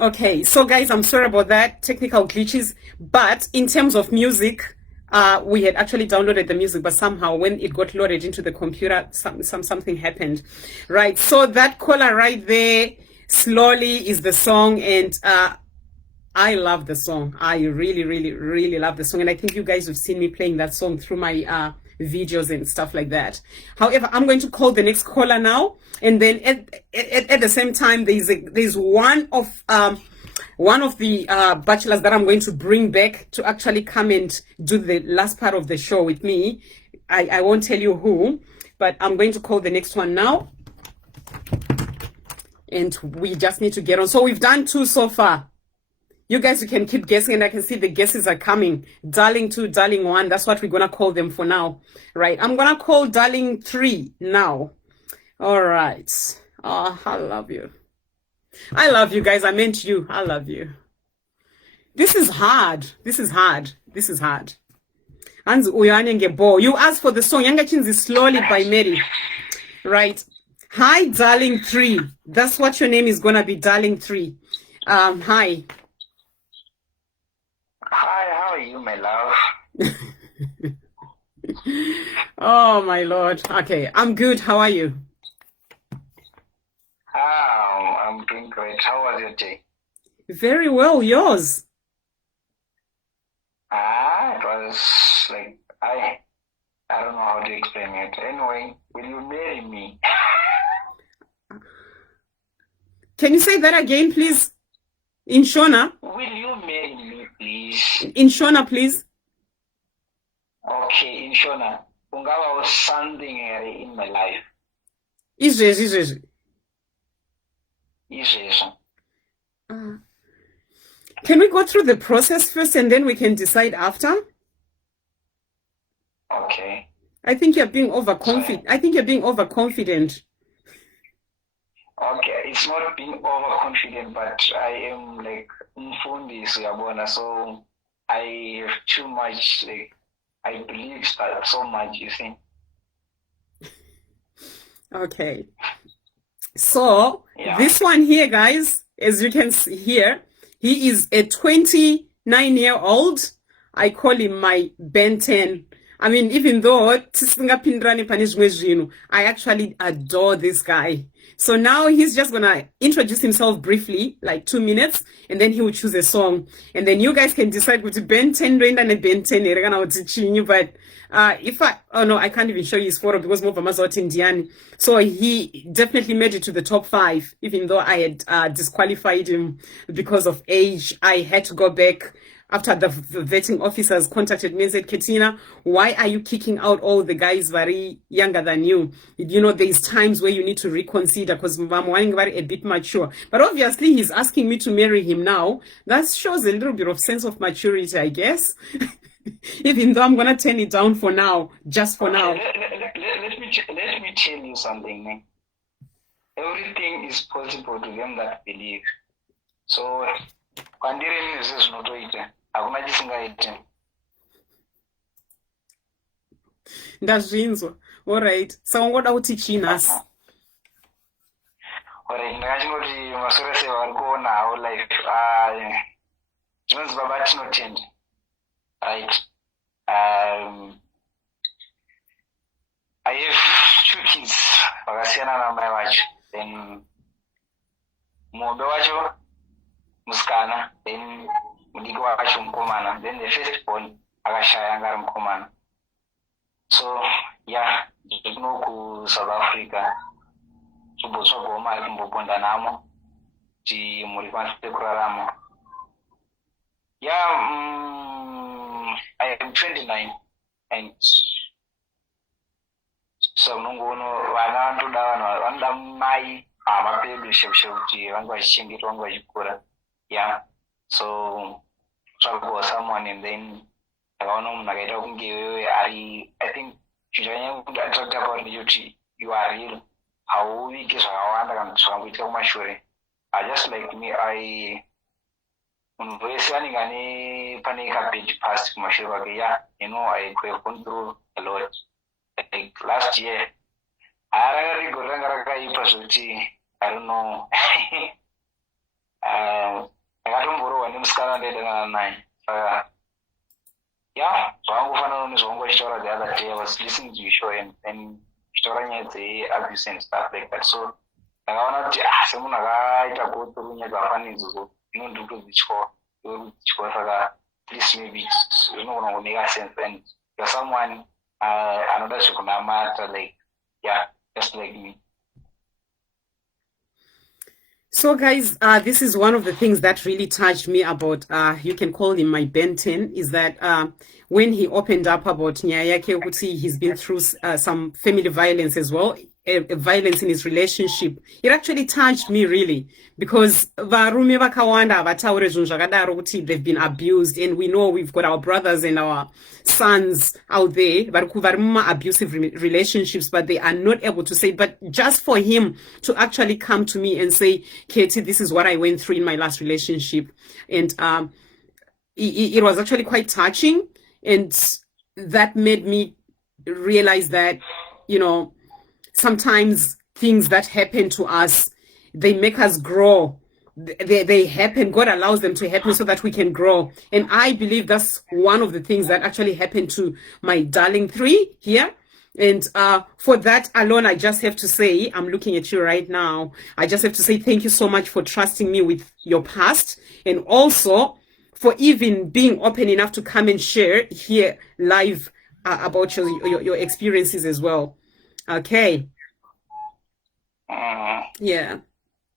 Okay, so guys, I'm sorry about that, technical glitches. But in terms of music, we had actually downloaded the music, but somehow when it got loaded into the computer, something happened. Right, so that caller right there, Slowly, is the song, and I love the song. I really love the song, and I think you guys have seen me playing that song through my videos and stuff like that. However, I'm going to call the next caller now, and then at the same time, there's one of the bachelors that I'm going to bring back to actually come and do the last part of the show with me. I won't tell you who, but I'm going to call the next one now. And we just need to get on. So we've done 2 so far. You guys, you can keep guessing, and I can see the guesses are coming. Darling 2, Darling 1, that's what we're going to call them for now. Right, I'm going to call Darling 3 now. All right. Oh, I love you. I love you guys. I meant you. I love you. This is hard. This is hard. This is hard. You asked for the song Yanga Chinzi Slowly by Mary. Right. Hi, Darling 3. That's what your name is going to be, Darling 3. Hi. Hi, how are you, my love? Oh, my Lord. Okay, I'm good. How are you? I'm doing great. How was your day? Very well. Yours? It was like, I don't know how to explain it. Anyway, will you marry me? Can you say that again, please? In Shona? Will you marry me, please? In Shona, please. Okay, in Shona. Ungawa was something in my life. Izvezvi. Can we go through the process first and then we can decide after? Okay. I think you're being overconfident. I think you're being overconfident. Okay, it's not being overconfident, but I am like umfundi siyabona, so I have too much, like I believe that so much, you see. Okay. So this one here, guys, as you can see here, he is a 29-year-old. I call him my Ben 10. I mean, even though I actually adore this guy. So now he's just gonna introduce himself briefly, like 2 minutes, and then he will choose a song. And then you guys can decide what Ben 10 and Ben 10. But I can't even show you his photo because more of Indian. So he definitely made it to the top 5, even though I had disqualified him because of age. I had to go back after the vetting officers contacted me and said, Katina, why are you kicking out all the guys very younger than you? You know, there's times where you need to reconsider because I'm very a bit mature. But obviously, he's asking me to marry him now. That shows a little bit of sense of maturity, I guess. Even though I'm going to turn it down for now, just for now. Let me tell you something, man. Everything is possible to them that believe. So, Kwandireni is not waiting. Hakuna chisingaite. Ndazvinzwa. All right. So ngoda kuti chinas. All right, ndachingoti masoro se vari kuona how life zvinonzi baba tinotenda. Right. I have 2 kids vakasiyana namai vacho. Then muombe wacho musikana, then mudiki wacho mukomana, then the firstborn akashaya anga ari mukomana. So yeah, ndikuno ku South Africa kumbotsvaga mari kumboponda namo, kuti muri kwanise kurarama. Yeah, I am 29 and so mungono vana vanoda mai havapedu shevushevu kuti vange vachichengetwa vange vachikura. Yeah, so zvakakuwa someone and then ndakaona munhu akaita kunge iwewe ari I think chizvanyanya kundiattract about ndechekuti you are real, hauviki zvakawanda kana kuti zvakangoitika kumashure. Just like me, munhu wese anenge ane pane kabad past kumashure kwake. Yeah, you know, I have gone through a lot. Like last year ranga ranga rakaipa zvekuti I don't know ndakatomborohwa nemusikana ndaidangana naye. Saka yeah, zvakangofanana nezvavangu vachitaura the other day. I was listening to your show and then chitaura nyaya dzeabuse and stuff like that. So ndakaona kuti semunhu akaita go through nyaya dzafananidzo inondiutodzichwa saka at least maybe zvinogona kumake sense and you're someone anoda zvekunamata, like yeah, just like me. So guys, this is one of the things that really touched me about, you can call him my Ben 10, is that when he opened up about Nyayake Kuti, he's been through some family violence as well, violence in his relationship. It actually touched me really, because varume vakawanda vataure zvinhu zvakadaro kuti they've been abused, and we know we've got our brothers and our sons out there vari muma abusive relationships, but they are not able to say. But just for him to actually come to me and say, Katie, this is what I went through in my last relationship, and it was actually quite touching, and that made me realize that, you know, sometimes things that happen to us, they make us grow. They happen, God allows them to happen so that we can grow. And I believe that's one of the things that actually happened to my darling 3 here. And for that alone, I just have to say, I'm looking at you right now, I just have to say thank you so much for trusting me with your past, and also for even being open enough to come and share here live about your experiences as well. Okay. Yeah.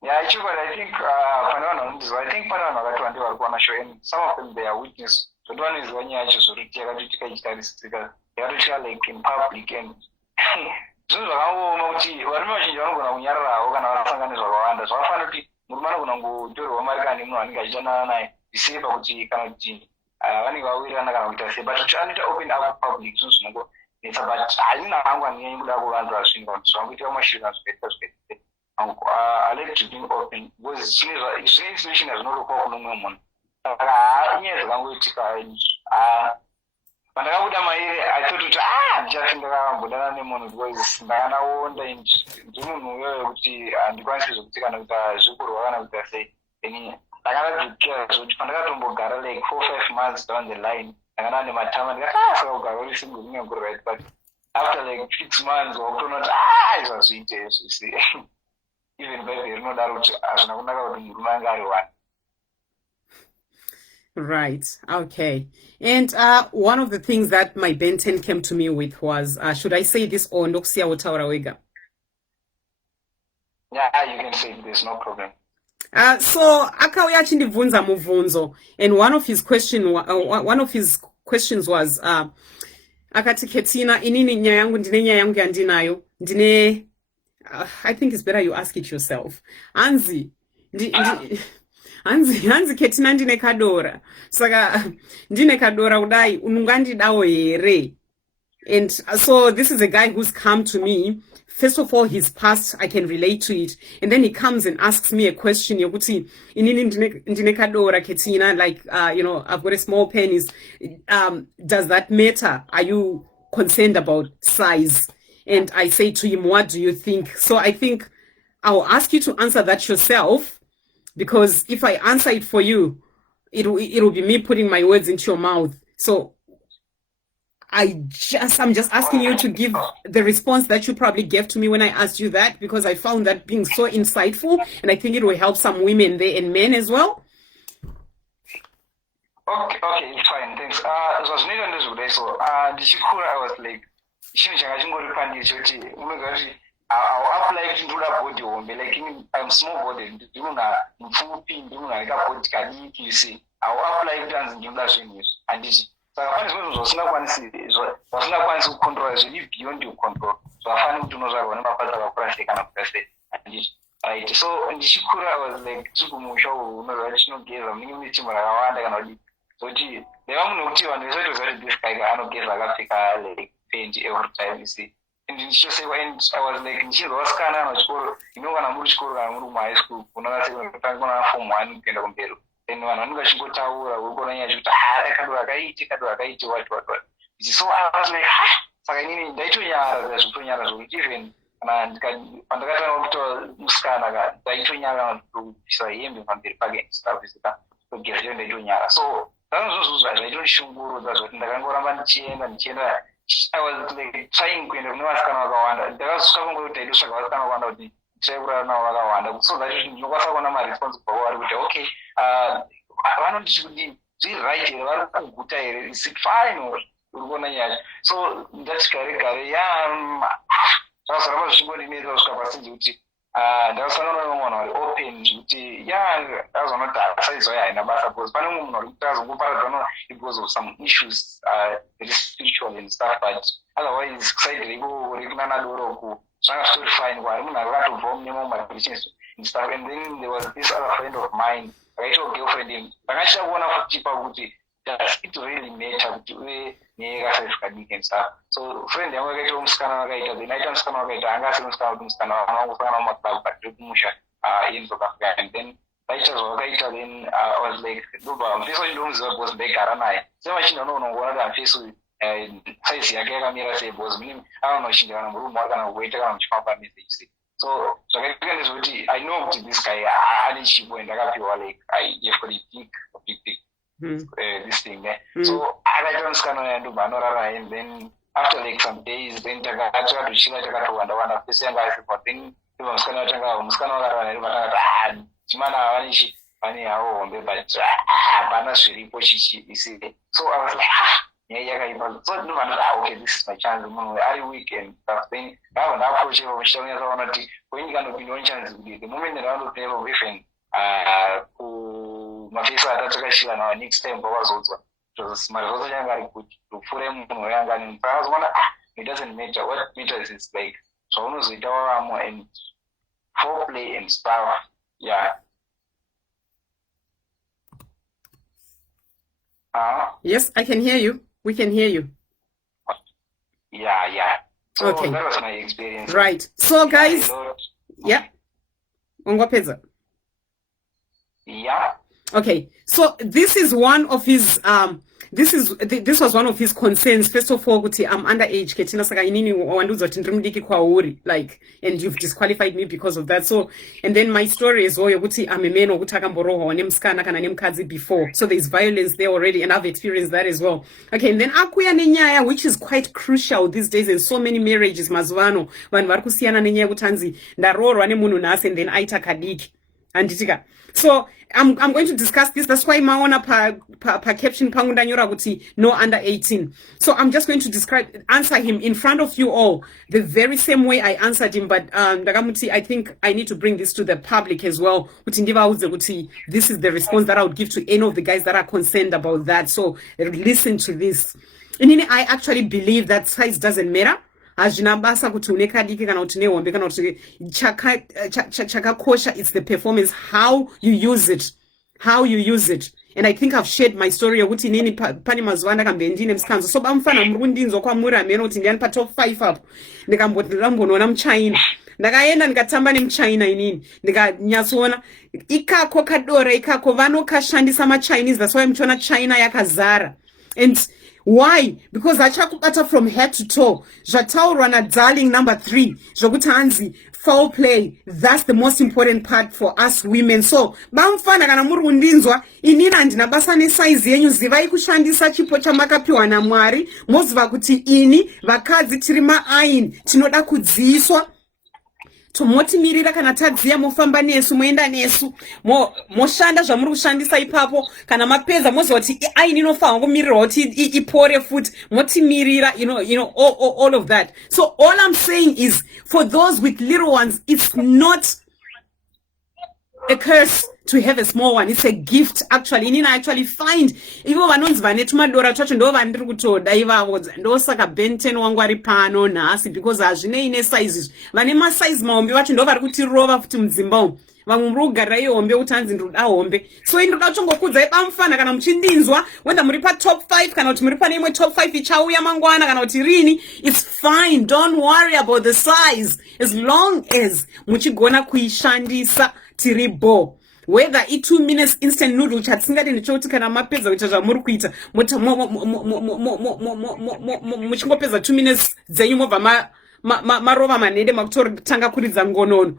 Yeah, actually, I think I think some of them they are witness. So one is when you actually like in public and so it's about I didn't know how I'm going to so I'm going I like to be open because situation has no problem. But I thought just in the round, but then I'm on the voice. I wonder in June, and the branches of the super one of the say, I got to care. So I like 4-5 months down the line. And then my time, so I always think we're going to go right. But after like 6 months or 2 months, it's a sweet taste, you see. Even better, no doubt, as an right. Okay. And one of the things that my Ben 10 came to me with was, should I say this or Ndoxia Utawarawega? Yeah, you can say this, no problem. So akauya achindibvunza mubvunzo, and one of his questions was akati Ketina, inini nyaya yangu ndine nyaya yangu yandinayo ndine I think it's better you ask it yourself. Anzi Ketina ndine kadora, saka ndine kadora kudai ungandidawo here. And so this is a guy who's come to me. First of all, his past, I can relate to it. And then he comes and asks me a question. Like, you know, I've got a small penis. Does that matter? Are you concerned about size? And I say to him, what do you think? So I think I'll ask you to answer that yourself, because if I answer it for you, it'll be me putting my words into your mouth. So I'm just asking you to give the response that you probably gave to me when I asked you that, because I found that being so insightful, and I think it will help some women there and men as well. Okay, it's fine, thanks. So I was like, I'll apply to do that body home, like I'm small body, do not pin, do not body can you see. I'll apply dance and give that news. And this was not one to control as you live beyond your control. So I found to know that whenever I press it, kind press it. And this right. So and the Shikura was like Sukumusho, no additional game of new team around and so the one no team and the result was very this guy, I don't get like Africa, like paint every time you see. And then she said, when I was like, she was kind of school, you know, when I'm going to school, I'm going to my school, when I was going to form one kind of better. Then when I'm going to go to our, we're going to use I can do a guy, what. So I was like, so I need to there's 2 years old, even, and can, on the other to Muscana, the 2 years to say him from the pagan stuff is that to get you in the junior. So that was I don't show that's what the Rangoraman chain and China. I was like trying to know what's going on. There was some good to do so I kind of the several now. So that you was one of my responsible. Okay, why don't you be right here? Is it fine or so that's correct. Yeah, that's what I was going to make those capacity. There's another one open duty. Yeah, that's not that size. I never suppose, but it was of some issues, very spiritual and stuff. But otherwise, excited. Go, so I still find why I'm not to form my business and stuff. And then there was this other friend of mine, right? Or girlfriend, and actually one of the people who it really matter to and stuff. So, friend, I'm going to go to the night on Scanner, I'm going to go to Scanner, in South Africa. And then later, then I was like, this was big, and I so much don't know what I'm facing. Says I gave a mirror, say, was me. I don't know, she got a room more than a waiter on company. So, I know this guy, I didn't she went, I got you like, I give for the big. This thing there. So I don't scan and do Banora, and then after like some days, then I got to Shila to one of the same guys for thing. He was going to and Chimana Vanish, but Banashiri Poshi. So I was like, so no matter okay, this is my chance. Every weekend, that thing. I have an approach of showing us on it. When you're going to be no chance, the moment that I don't have a briefing, Mafisa atatoka shila na next time was also Marozo Yanga to Furem Yanga and Prazwana. It doesn't matter. What matters is like so almost with our and foreplay and stuff. Yeah. Yes, I can hear you. We can hear you. Yeah. So okay. That was my experience. Right. So guys, yeah. Ungopeza. Yeah. Okay, so this is one of his this was one of his concerns. First of all, kuti I'm underage, ketina saka inini wanduza tindrimdiki kwa uri, like, and you've disqualified me because of that. So, and then my story is kuti I'm a man okutaka mboroho nemskana kana nemkazi before. So there's violence there already, and I've experienced that as well. Okay, and then akuya nenyaya, which is quite crucial these days in so many marriages mazwano, vanhu vari kusiyana nenyaya kutanzi ndarorwa nemunhu nhasi and then aita kadiki. Anditika. So I'm going to discuss this. That's why maona pa caption pangundanyora kuti no under 18. So I'm just going to answer him in front of you all the very same way I answered him. But Ndagamuti, I think I need to bring this to the public as well. This is the response that I would give to any of the guys that are concerned about that. So listen to this. And I actually believe that size doesn't matter. Ajinabasa kuti unekadiki kana kuti nehombe kana kuti chakakosha, it's the performance, how you use it. And I think I've shared my story yokuti nini pani mazuva ndakambe ndine msikanzo so bamfana murundinzo kwa muri amene kuti ndiyani pa top 5 apo ndikamboona mchina ndakaenda ndikatamba nemchina inini ndikanyatsoona ikako kadora ikako vanokashandisa machinese. That's why mchona China yakazara. And why? Because achakubata from head to toe. Zvataurwa na darling number 3 zvokuti hanzi foul play, that's the most important part for us women. So bamfana kana muri kundinzwa inini handina basa nesize yenyu, zivai kushandisa chipo chamakapiwa naMwari. Moziva kuti ini vakadzi tiri maaini tinoda kudziiswa motimirira kana tadziya mofamba nesu moenda nesu moshanda zvamuri kushandisa ipapo kana mapedza moziva kuti aini inofanirwa kumirirwa kuti ipore futi motimirira all of that. So all I'm saying is for those with little ones, it's not a curse to have a small one. It's a gift actually. Inini I actually find ivo vanonzi vane tumadora twacho ndo vandiri kutoda ivavo ndosaka Ben 10 wangu ari pano nhasi because hazvinei nesizes. Vane masize mahombe vacho ndo vari kutirova futi mudzimba umu. Vamwe muri kugarira iyo hombe kuti hanzi ndoda hombe. So ndoda kutongokudzai bamufana kana muchindinzwa whether muri pa top 5 kana kuti muri pane imwe top 5 ichauya mangwana kana kuti rini, it's fine. Don't worry about the size as long as muchigona kuishandisa tiribo. Whether 2 minutes instant noodle chatisingati ndichoti kana mapedza kuita zvamuri kuita muchingopedza 2 minutes dzenyu mobva marova manhede makutotanga kuridza ngonono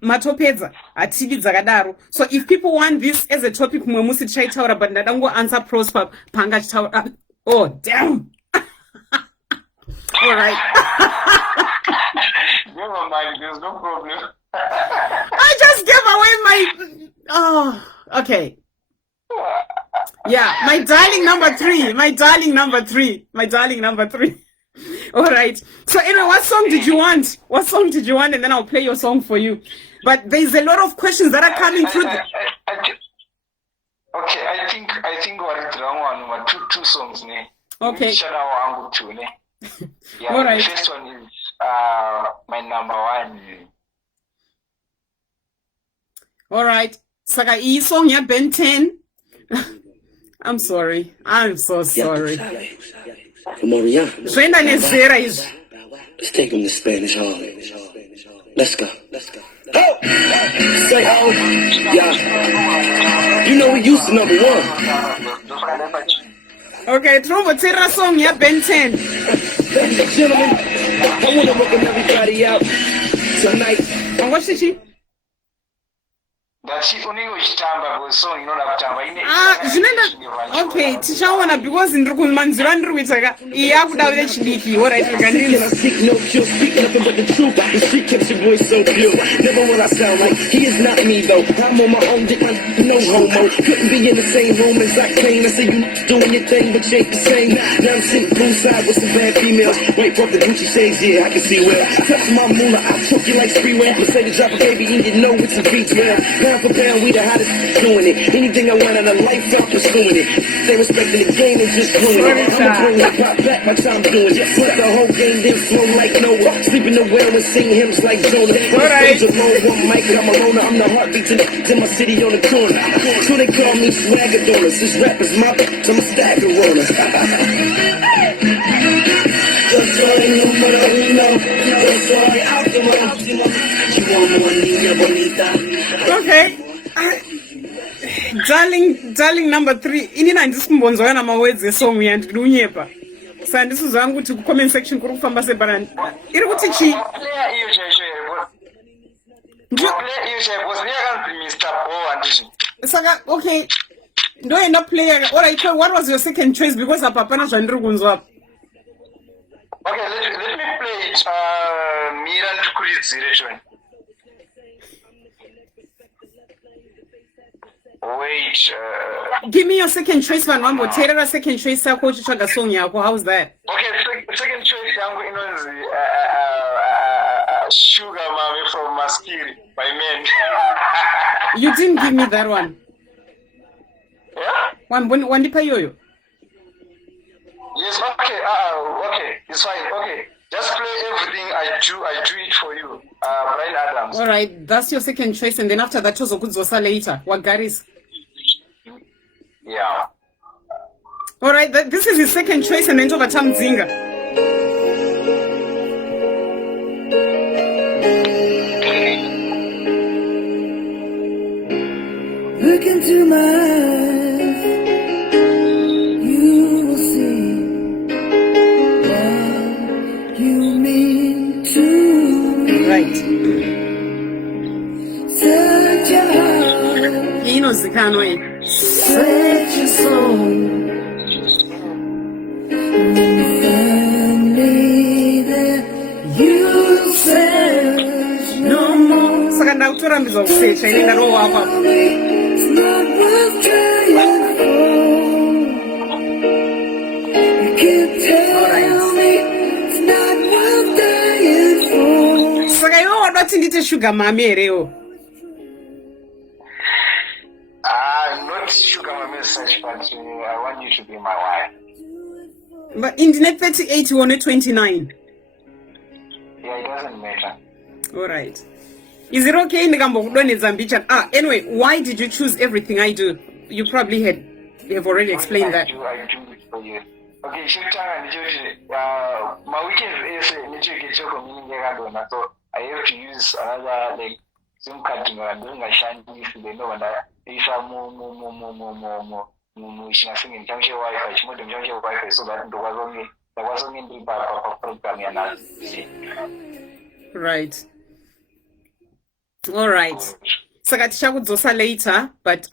matopedza hativi dzakadaro. So if people want this as a topic mumwe musi tichaitaura, but ndada answer Prosper panga chitaura. Oh damn. All right. Never mind, there's no problem. I just gave away my... Oh, okay. Yeah, my darling number three. All right. So anyway, what song did you want? And then I'll play your song for you. But there's a lot of questions that are coming through. Okay, I think what is wrong one two songs ne. Okay. Yeah, all right. The first one is my number 1. All right. Saka iyi song ya Ben 10. I'm sorry. I'm so sorry. Zvenda nezera izvi. Let's take him to Spanish Harlem. Let's go. Oh! Say oh! Yeah. You know we used to number 1. Okay, Trombotera song ya Ben 10. Ladies and gentlemen, I want to welcome everybody out tonight. And what's it? Zvinoenda okay tichaona because ndiri kumanzira ndiri kuita iya kuda vile chidiki. All right, Can I speak no kill, speak nothing but the truth. The street keeps your voice so pure. Never will I sound like he is not me though. I'm on my own dick, no homo. Couldn't be in the same room as I came. I say you doing your thing, but you ain't the same. Now I'm sitting poolside with some bad females. Wait for the Gucci shades, yeah, I can see where. Touch my moolah, I took you like freeway. Mercedes drop a baby, and you know it's a beat well. Pound for pound, we the hottest doing it. Anything I want in a life, I'm pursuing it. They respecting the game and just doing it. I'ma bring it pop back my time doing it. Put the whole game, then flow like Noah. Sleep in the well and sing hymns like Jonah. Alright. Alone, one mic, I'm alone. I'm the heartbeat to my city on the corner. So they call me swagger donors. This rap is my I'm a stagger roller. Just so you know. Just so out the mouth. You want more niña bonita. Okay. Darling number 3. Inini handisikumbonzwa kana mawedzi esong ya ndiri kunyepa. Saka handisizwa yangu kuti kucomment section kuri kufamba separani. Iri kuti chi? Saka okay. Ndoenda player. All right, what was your second choice? Because apa hapana zvandiri kunzwa. Okay, let me play it. Mira ndikurudzire. Wait. Give me your second choice, man. Mambo. Terera second choice yako uchitsvaga song yako. How's that? Okay, second choice yangu inonzi Sugar Mommy from Maskiri by Men. You didn't give me that one. Yeah? Wandipa yoyo. Yes, okay. Okay, it's fine. Okay. Just play everything I do it for you. Brian Adams. All right, that's your second choice, and then after that, chozokuzosa later. Wagaris. Yeah. All right, this is his second choice, and then over Tamzinga. Look into my eyes, you will see what you mean to me. Right. Touch your heart, You know Zikanwe. set your soul. When you find me there, you search no saka ndakutorambidza kusecha ine ndarowa apapo. It's not worth trying for. You can't tell me it's not worth dying for. Saka iwe wadati ndite sugar mami herewo. Not sugar mama as such, but I want you to be my wife. But in the 38 you only 29. Yeah, it doesn't matter. All right. Is it okay ndikambokudonedza mbicha? Anyway, why did you choose Everything I Do? You probably have already explained that. I do it for you. Okay, shitanga nichoti my weekend is nichokechoko miningekadona, so I have to use another like SIM card ndingashandisi ndinova isa chingasinge ndichange wifi chimoto ndichange wifi so that ndakwazonge ndiri paprogram yanazi. Right. All right. Saka tichakudzosa later, but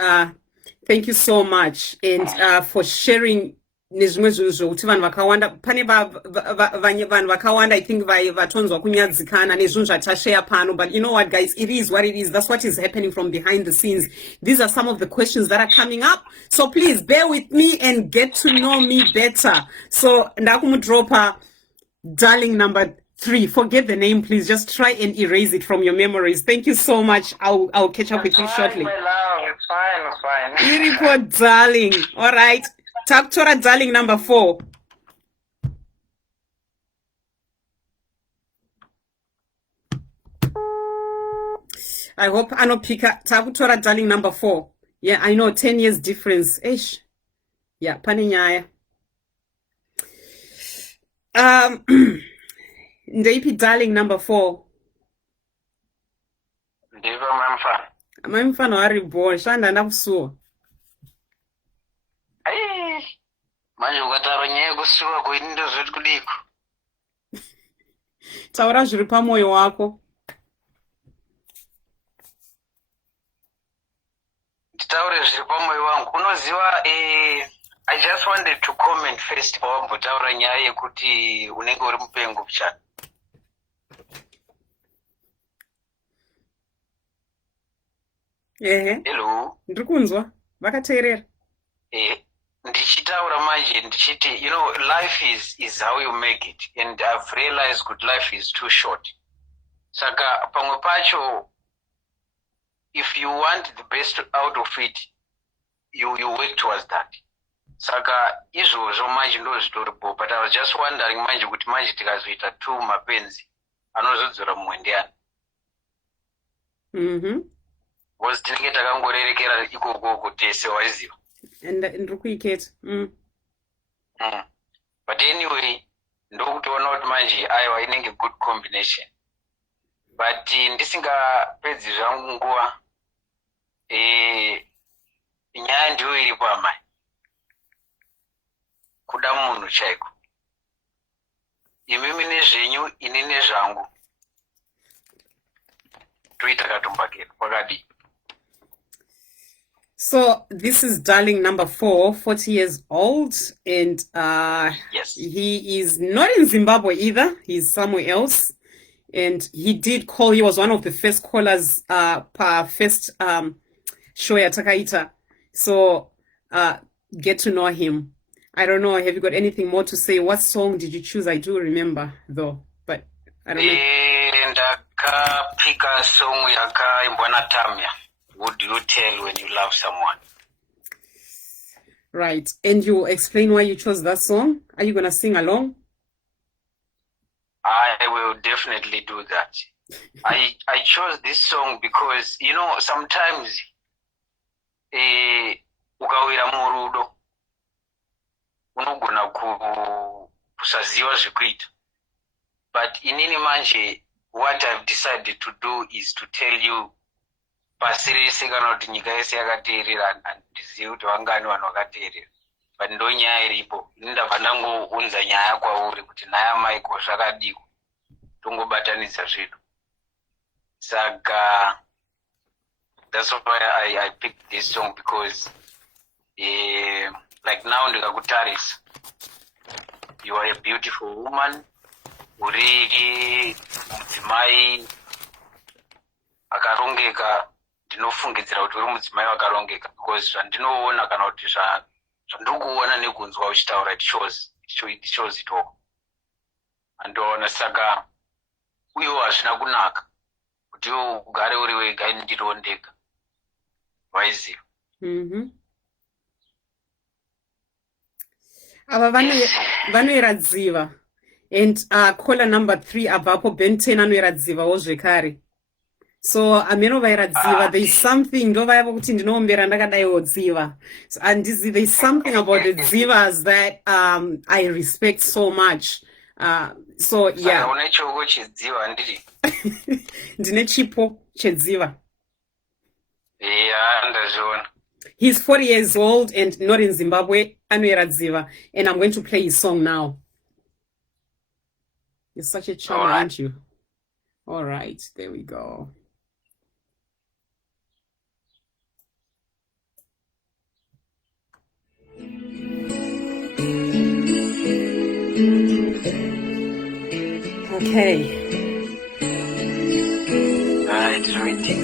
thank you so much and for sharing nezvimwe zvinhu zvokuti vanhu vakawanda pane vanhu vakawanda I think vatonzwa kunyadzikana nezvinhu zvatashare pano, but you know what guys, it is what it is. That's what is happening from behind the scenes. These are some of the questions that are coming up, so please bear with me and get to know me better. So ndakumudropa darling number 3. Forget the name, please. Just try and erase it from your memories. Thank you so much. I'll catch up with you shortly. My love, it's fine. You report, darling. All right. Takutora darling number 4. I hope Anopika Takutora darling number 4. Yeah, I know 10 years difference. Ish. Yeah, paninyaya. Ndeipi darling number 4. Ndiva mamfa. Mamfano ari bo shanda ndakusuwa. Manje ukataro nyaya kusuwa kuiti ndozvoti kudiko. Taura zviri pamoyo wako. Nditaure zviri pamoyo wangu. Unoziva I just wanted to comment first pawambotaura nyaya yekuti unenge uri mupengo kuchana. Hello. Ndiri kunzwa. Vakateerera. Ndichitaura manje ndichiti, you know, life is how you make it, and I've realized good life is too short. Saka pamwe pacho, if you want the best out of it, you work towards that. Saka izvozvo manje ndo zvitoripo, but I was just wondering manje kuti manje tikazoita tu mapenzi anozodzora mumwe ndiani. Was tinenge takangorerekera ikoko tese waiziva. Ndiri kuiketa. But anyway, ndokutoona kuti manje aiwa inenge good combination. But ndisingapedzi zvangu nguva, nyaya ndiyo iripo amai. Kuda munhu chaiko. Imimi nezvenyu, ini nezvangu. Toita katumbakira kwakadi. So this is darling number 4, 40 years old, and yes, he is not in Zimbabwe either. He's somewhere else, and he did call. He was one of the first callers first show ya Takaita. So get to know him. I don't know. Have you got anything more to say? What song did you choose? I do remember though, but I don't know. Ndakapika song yakaimbwa naTamya. What do you tell when you love someone? Right. And you explain why you chose that song? Are you going to sing along? I will definitely do that. I chose this song because, you know, sometimes ukawira murudo unogona kusaziva zvekuita. But inini manje, what I've decided to do is to tell you pasi rese kana kuti nyika yese yakateerera, handizivi kuti vangani vanhu vakateerera, but ndo nyaya iripo. Ndabva ndangounza nyaya kwauri kuti naya maiko zvakadiko tongobatanidza zvedu. Saka that's why I picked this song, because like now ndikakutarisa, you are a beautiful woman, uri mudzimai akarongeka ndinofungidzira kuti uri mudzimai wakarongeka because zvandinoona kana kuti zvandikuona nekunzwa uchitaura it shows it all. Andoona saka uyo hazvina kunaka kuti ugare uri wega ini ndirondeka waiziva. Ava vanoiradziva and caller number 3 abvapo Ben 10 anoiradzivawo zvekare. So amenovairadziva there is something ndovayavo kuti ndinoombera ndakadaiwo dziva. And there is something about the dzivas that I respect so much. So yeah. Una choko chedziva ndiri. Ndine chipo chedziva. Yeah, ndazviona. He's 40 years old and not in Zimbabwe. Anoiradziva, and I'm going to play his song now. You're such a charmer, aren't you? All right, there we go. Okay. It's waiting.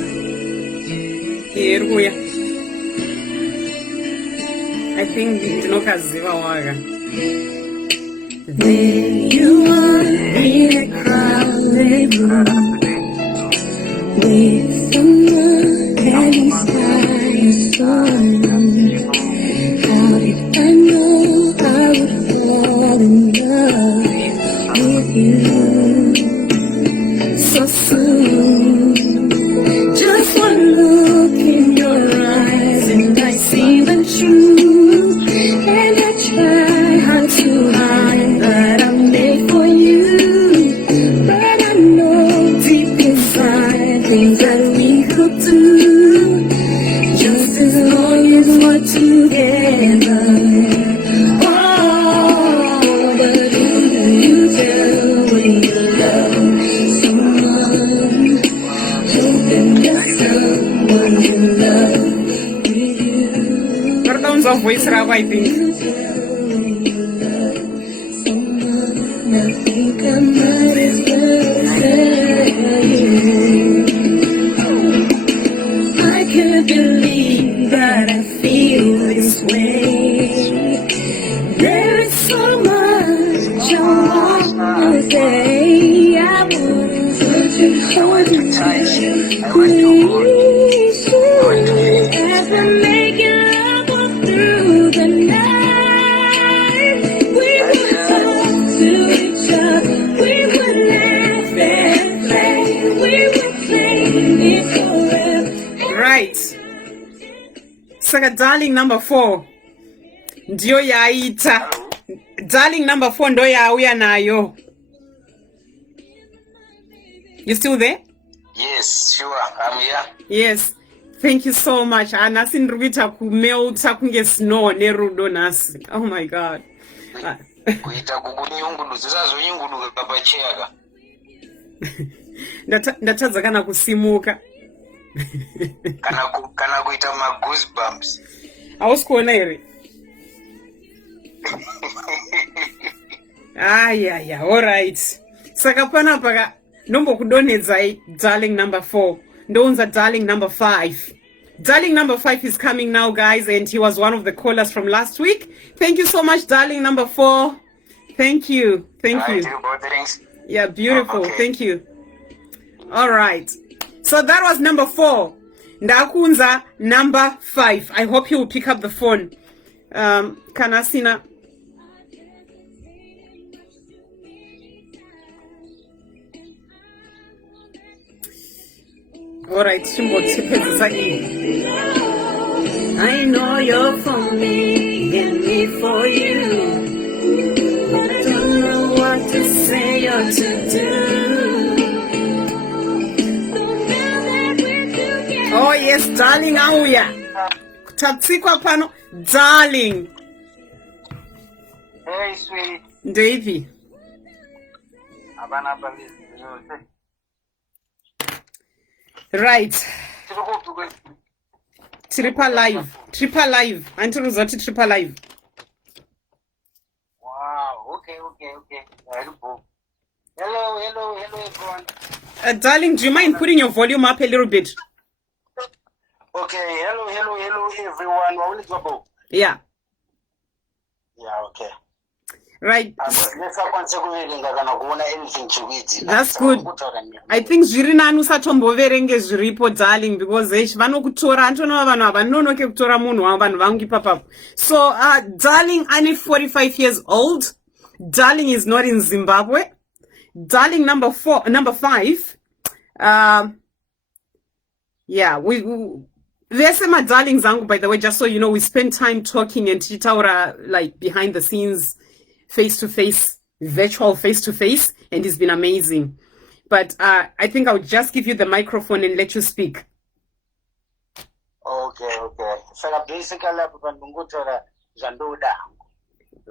Here we are. I think ndinokaziva waga. There you are in a crowded room with someone and the sky is falling. How did I know I would fall in love with you so soon? Just one look in your eyes and I see the truth, and I try hard to hide that I'm made for you, but I know deep inside things that we could do, just as long as we're together. Oh, but who do you tell when you love someone? Hoping that someone you love with you. Perdão, sua voz será I think. I think I might as well tell you. I can't believe that I feel this way. There is so much I want to say. I want to hold you tight. As we're making love all through the night, we would talk to each other. We would laugh and play. We would play it forever. Right. Saka darling number 4. Ndio yaita. Darling number 4 ndo yauya nayo. You still there? Yes, sure, I'm here. Yes. Thank you so much. Anasi ndruita kumelta kunge snow nerudo nasi. Oh my God. Kuita kukunyunguluza zazonyunguluka kapacheka. Ndatadza kana kusimuka. Kana kuita ma goosebumps. Ausikuona here. Yeah, all right. Saka pana paka nombokudonedzai darling number 4. Ndonza darling number 5. Darling number 5 is coming now, guys, and he was one of the callers from last week. Thank you so much, darling number 4. Thank you. Yeah, beautiful. Okay. Thank you. All right. So that was number 4. Ndakunza number 5. I hope he will pick up the phone. Kanasina. All right, I know you're for me and me for you. I don't know what to say or to do. Oh yes, darling, auya. Tatsikwa pano, darling. Hey, sweet. Davey. Abana balizi. Right. Triple live. Until Rosati triple live. Wow. Okay. Hello, everyone. Darling, do you mind putting your volume up a little bit? Okay, hello, everyone. What will it go? Yeah. Yeah, okay. Right. That's good. I think zviri nani usatomboverenge zviripo, darling, because vanokutora antonova vanhu ava nonoke kutora munhu wavo vanhu vangu ipapapo. So darling, ane 45 years old. Darling is not in Zimbabwe. Darling number 5. Yeah, there's my darling zangu, by the way, just so you know, we spend time talking and tichitaura like behind the scenes, face to face, virtual face to face, and it's been amazing. But I think I'll just give you the microphone and let you speak. Okay. So basically,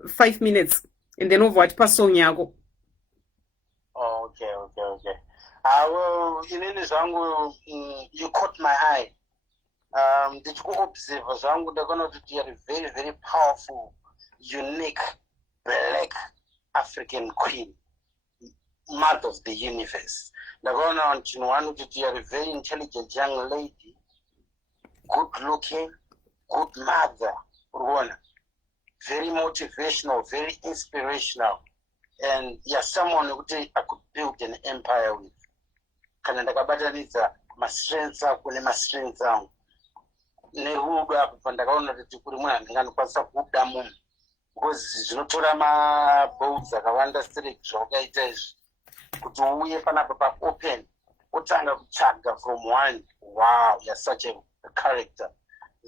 5 minutes, and then over what pass song yako. Okay. Well, you caught my eye. Did you observe? They're going to be a very, very powerful, unique, black African queen, mother of the universe. They're going to be a very intelligent young lady, good looking, good mother, very motivational, very inspirational, and someone who I could build an empire with. Kana ndakabatanidza mastrengths akune mastrengths angu nerudo apo pandakaona kuti kuri munhu andinganokwanisa kubuda munhu because zvinotora mabolds akawanda straight zvawakaita izvi kuti uuye panapa paopen otanga kutsvaga from one. Wow, you're such a character.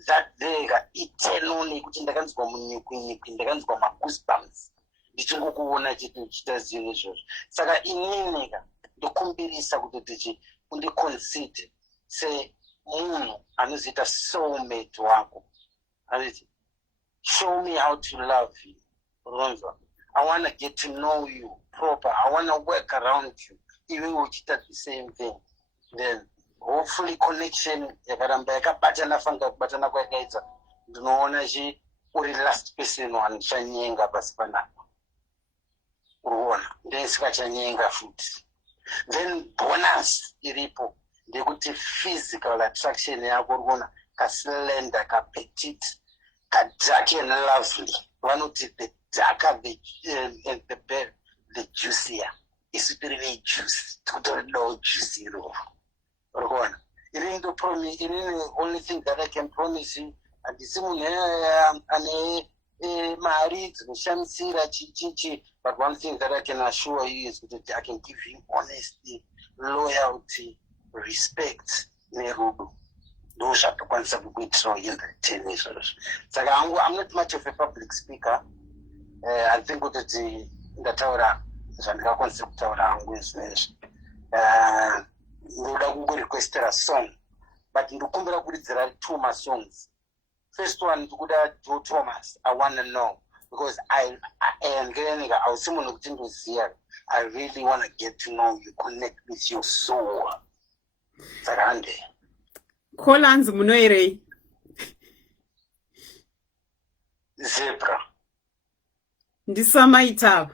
That there eternal nekuti ndakanzwa munyukunyuku ndakanzwa magoosebumps ndichingokuona chete uchita zvinhu izvozvo. Saka ininika ndokumbirisa kuti undiconsider semunhu anozoita soulmate wako. Show me how to love you. I want to get to know you proper. I want to work around you. Even uchita the same thing. Then hopefully connection yakaramba yakabatana fanga kubatana kwakaita ndinoona uri last person wanichanyenga pasi panapa. Uruona ndesikachanyenga futi. Then bonus iripo ndekuti physical attraction yako uruona kaslender kapetite kadark and lovely. Vanoti the darker the juicier. Isipiri juice no juicy ro. Uruona iri ndo promise iri the only thing that I can promise you. Andisi munhu ane mari dzinoshamisira chichichi. But one thing that I can assure you is that I can give you honesty, loyalty, respect, nerudo. Those are the ones that we throw in the 10 years. So I'm not much of a public speaker. I think that the Taura is a concept Taura business. We requested a song, but in the Kumbra, there are 2 more songs. First one, Joe Thomas, I want to know. Because I was someone who didn't here. I really want to get to know you, connect with your soul. Sarande. Kolanz munoere. Zebra. Ndisamaita.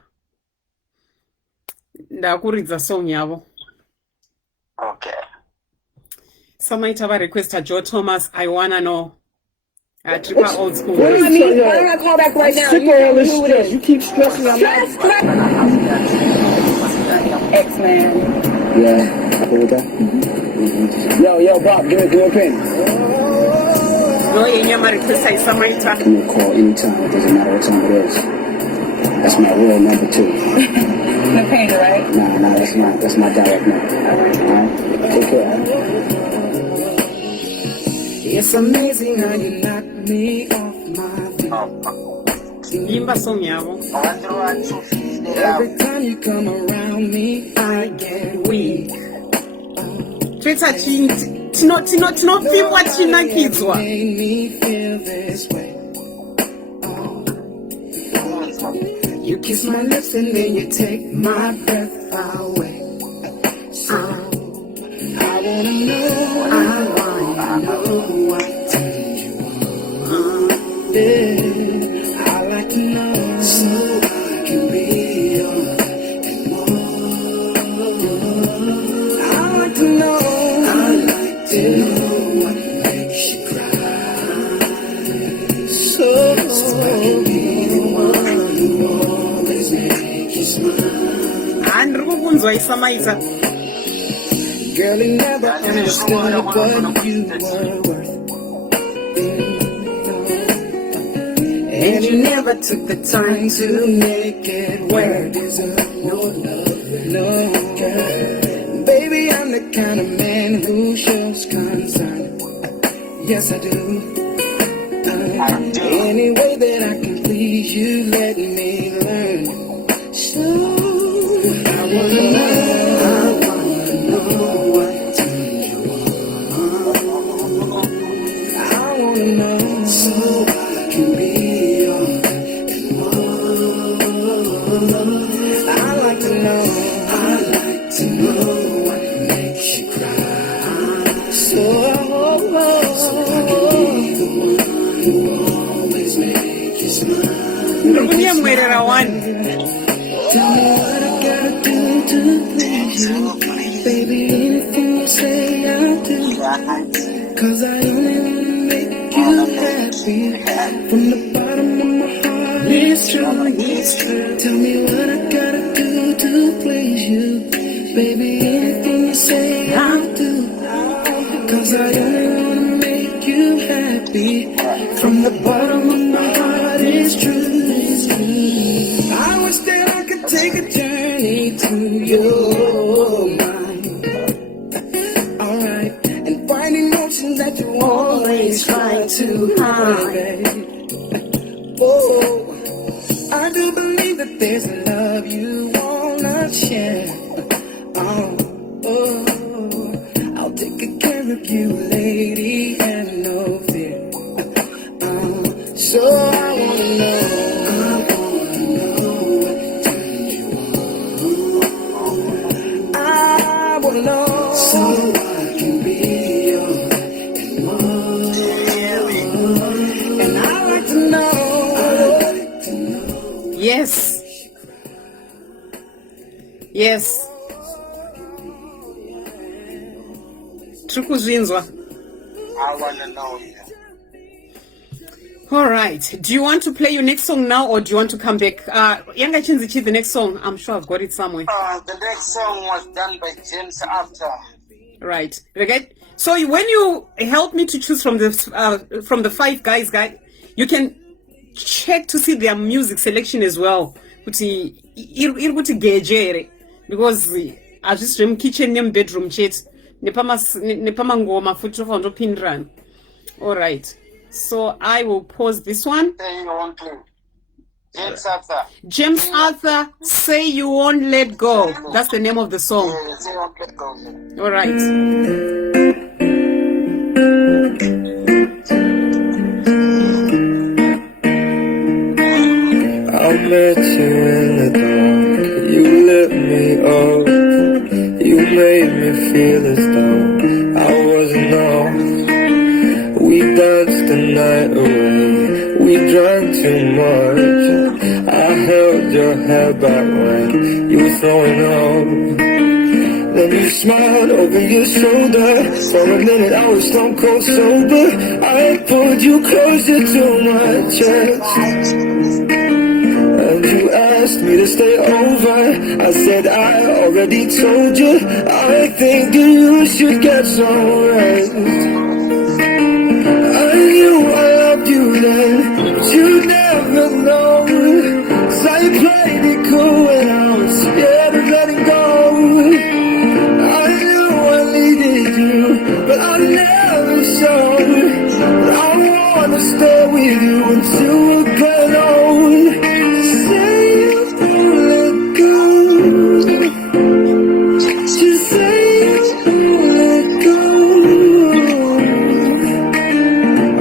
Ndakuridza song yavo. Okay. Samaita va requesta Joe Thomas, I wanna know. Triple old school. What do you mean? Why don't I call back right now? You keep stressing on my X-Man. Yeah, cool with that? Yo, Bob, give me your pen. No, you never request I Samaita. Give me a call anytime. It doesn't matter what time it is. That's my real number 2. No pain, right? Nah, that's my direct number. Alright? Take care. It's amazing how you knock me off my feet. Limba song yavo. Every time you come around me, I get weak. Twitter tinopimwa chinakidzwa. Made me feel this way. You kiss my lips and then you take my breath away. I wanna know what turns you on. Yeah, I like to know so I can be yours and more. I ndiri kukunzwa isamaisa. Girl, you never understood what you were worth. And you never took the time to make it work. No love, no girl. Baby, I'm the kind of man who shows concern. Yes, I do. Any way that I can please you, let me learn. So I wanna know what turns you on. I wanna know so I can be your and more. I like to know what makes you cry. So I can be the one who always makes you smile. Ndikunyemwerera one. Tell me what I gotta do to please you. Baby, anything you say I'll do. Cause I only wanna make you happy. From the bottom of my heart, it's true, it's true. Tell me what I gotta do to please you. Baby, anything you say I'll do. Cause I only wanna make you happy. From the bottom of my heart, it's true, it's true. I wish that I could take a journey to your mind. Alright, and find emotions that you always try to hide. Oh, I do believe that there's a love you wanna share. Oh, I'll take good care of you, lady, and no fear. So I wanna know what turns you on. I wanna know so I can be your and more. And I like to know. Yes. Yes. Trukuzvinzwa. I want to know you. All right. Do you want to play your next song now, or do you want to come back? Yanga Chinzichi, the next song. I'm sure I've got it somewhere. The next song was done by James After. Right. Okay. So when you help me to choose from the 5 guys, you can check to see their music selection as well. Kuti irikuti gejere, because I just rem kitchen nem bedroom chat nepama ngoma futhi tofanira kupindirana. All right. So I will pause this one. Say you won't play. James Arthur. James Arthur, Say You Won't Let Go. That's the name of the song. Yeah, say you won't let go. All right. I met you in the dark. You lit me up. You made me feel as though I wasn't off. We danced the night away. We drank too much. I held your hair back when you were throwing up. Then you smiled over your shoulder. For a minute I was stone cold sober. I pulled you closer to my chest. And you asked me to stay over. I said I already told you. I think that you should get some rest. I knew I loved you then, but you never know. 'Cause I played it cool when I was scared of letting go. I knew I needed you, but I never showed. But I wanna stay with you until we're grown old. Say you won't let go. Just say you won't let go.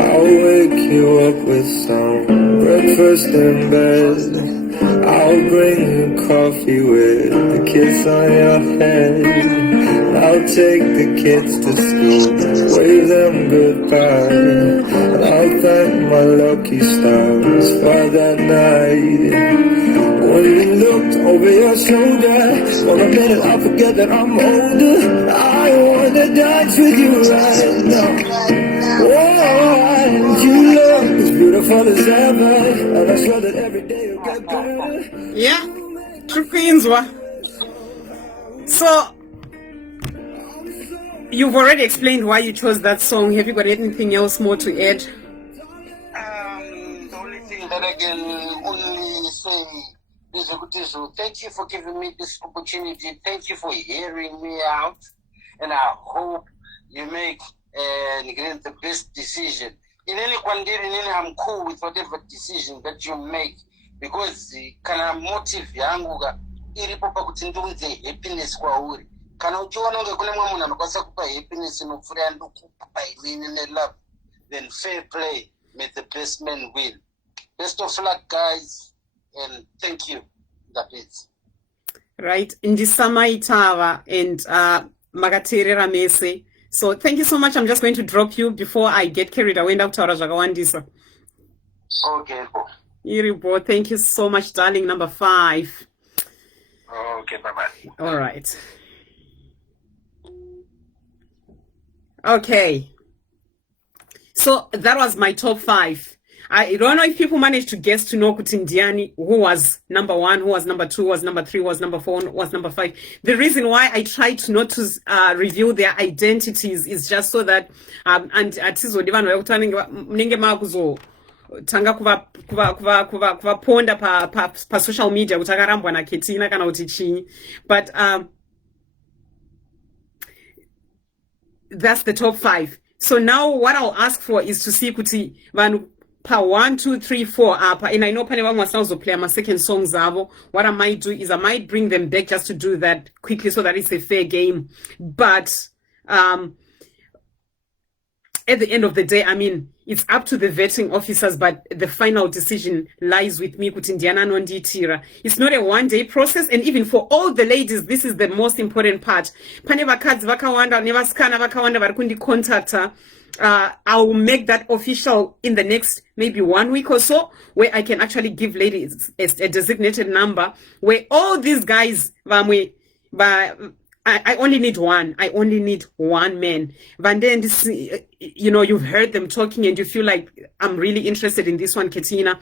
I'll wake you up with some breakfast in bed. I'll bring you coffee with the kiss on your head. I'll take the kids to school, wave them goodbye. And I'll thank my lucky stars for that night. When you looked over your shoulder, for a minute I forget that I'm older. I wanna dance with you right now. Whoa, you look as beautiful as ever, and I swear that every day you'll get better. Yeah. So you've already explained why you chose that song. Have you got anything else more to add? The only thing that I can only say is thank you for giving me this opportunity. Thank you for hearing me out, and I hope you make the best decision. In any condition, I'm cool with whatever decision that you make, because kana motive yangu iripo pakuti ndiunze happiness kwauri. Kana uchiona unge kune mwe munhu anokwanisa kupa happiness inopfuura yandokupa inini nelove, then fair play, may the best man win. Best of luck, guys, and thank you. That is right. Ndisamaitava and Magaterera Mese. So thank you so much. I'm just going to drop you before I get carried away. okay. Iribo, thank you so much, darling. Number 5. Okay, bye-bye. All right. Okay. So that was my top 5. I don't know if people managed to guess to know Kutindiani, who was number 1, who was number 2, who was number 3, who was number 4, who was number 5. The reason why I tried not to reveal their identities is just so that and tanga kuva ponda pa social media kutakarambwa na Ketina kana kuti chinyi, but that's the top 5. So now what I'll ask for is to see kuti vanhu pa 1, 2, 3, 4 apa, and I know pane vamwe vasinazo play my second songs avo. What I might do is I might bring them back just to do that quickly so that it's a fair game. But at the end of the day, I mean, it's up to the vetting officers, but the final decision lies with me. It's not a one-day process, and even for all the ladies, this is the most important part. I'll make that official in the next maybe 1 week or so, where I can actually give ladies a designated number, where all these guys, I only need one. I only need one man. But then this, you know, you've heard them talking and you feel like, I'm really interested in this one, Ketina.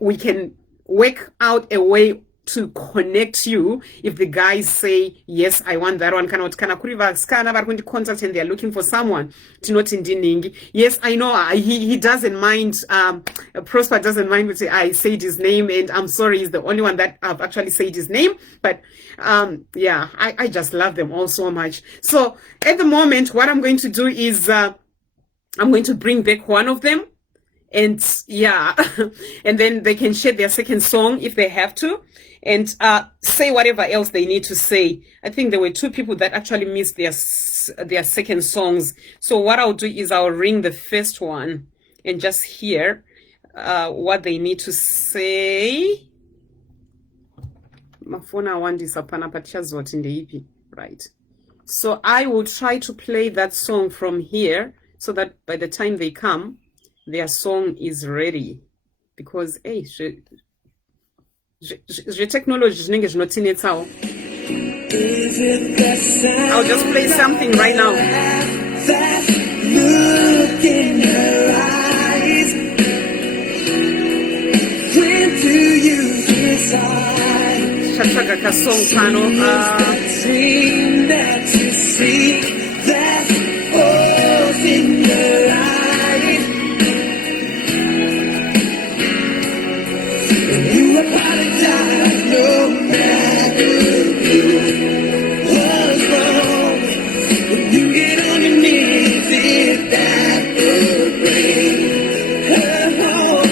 We can work out a way to connect you if the guys say, yes, I want that one. Contact and they're looking for someone to not in Ndinyengeiwo. Yes, I know he doesn't mind. Prosper doesn't mind when I said his name, and I'm sorry, he's the only one that I've actually said his name. But yeah, I just love them all so much. So at the moment, what I'm going to do is I'm going to bring back one of them, and yeah, and then they can share their second song if they have to, and say whatever else they need to say. I think there were 2 people that actually missed their second songs. So what I'll do is I'll ring the first one and just hear what they need to say. Right. So I will try to play that song from here so that by the time they come, their song is ready. Because hey, technology I'll just play something right now. Look in her eyes. When do you decide? That you see that all's in your life. You apologize no matter what's wrong. When you get on your knees, if that will bring her home.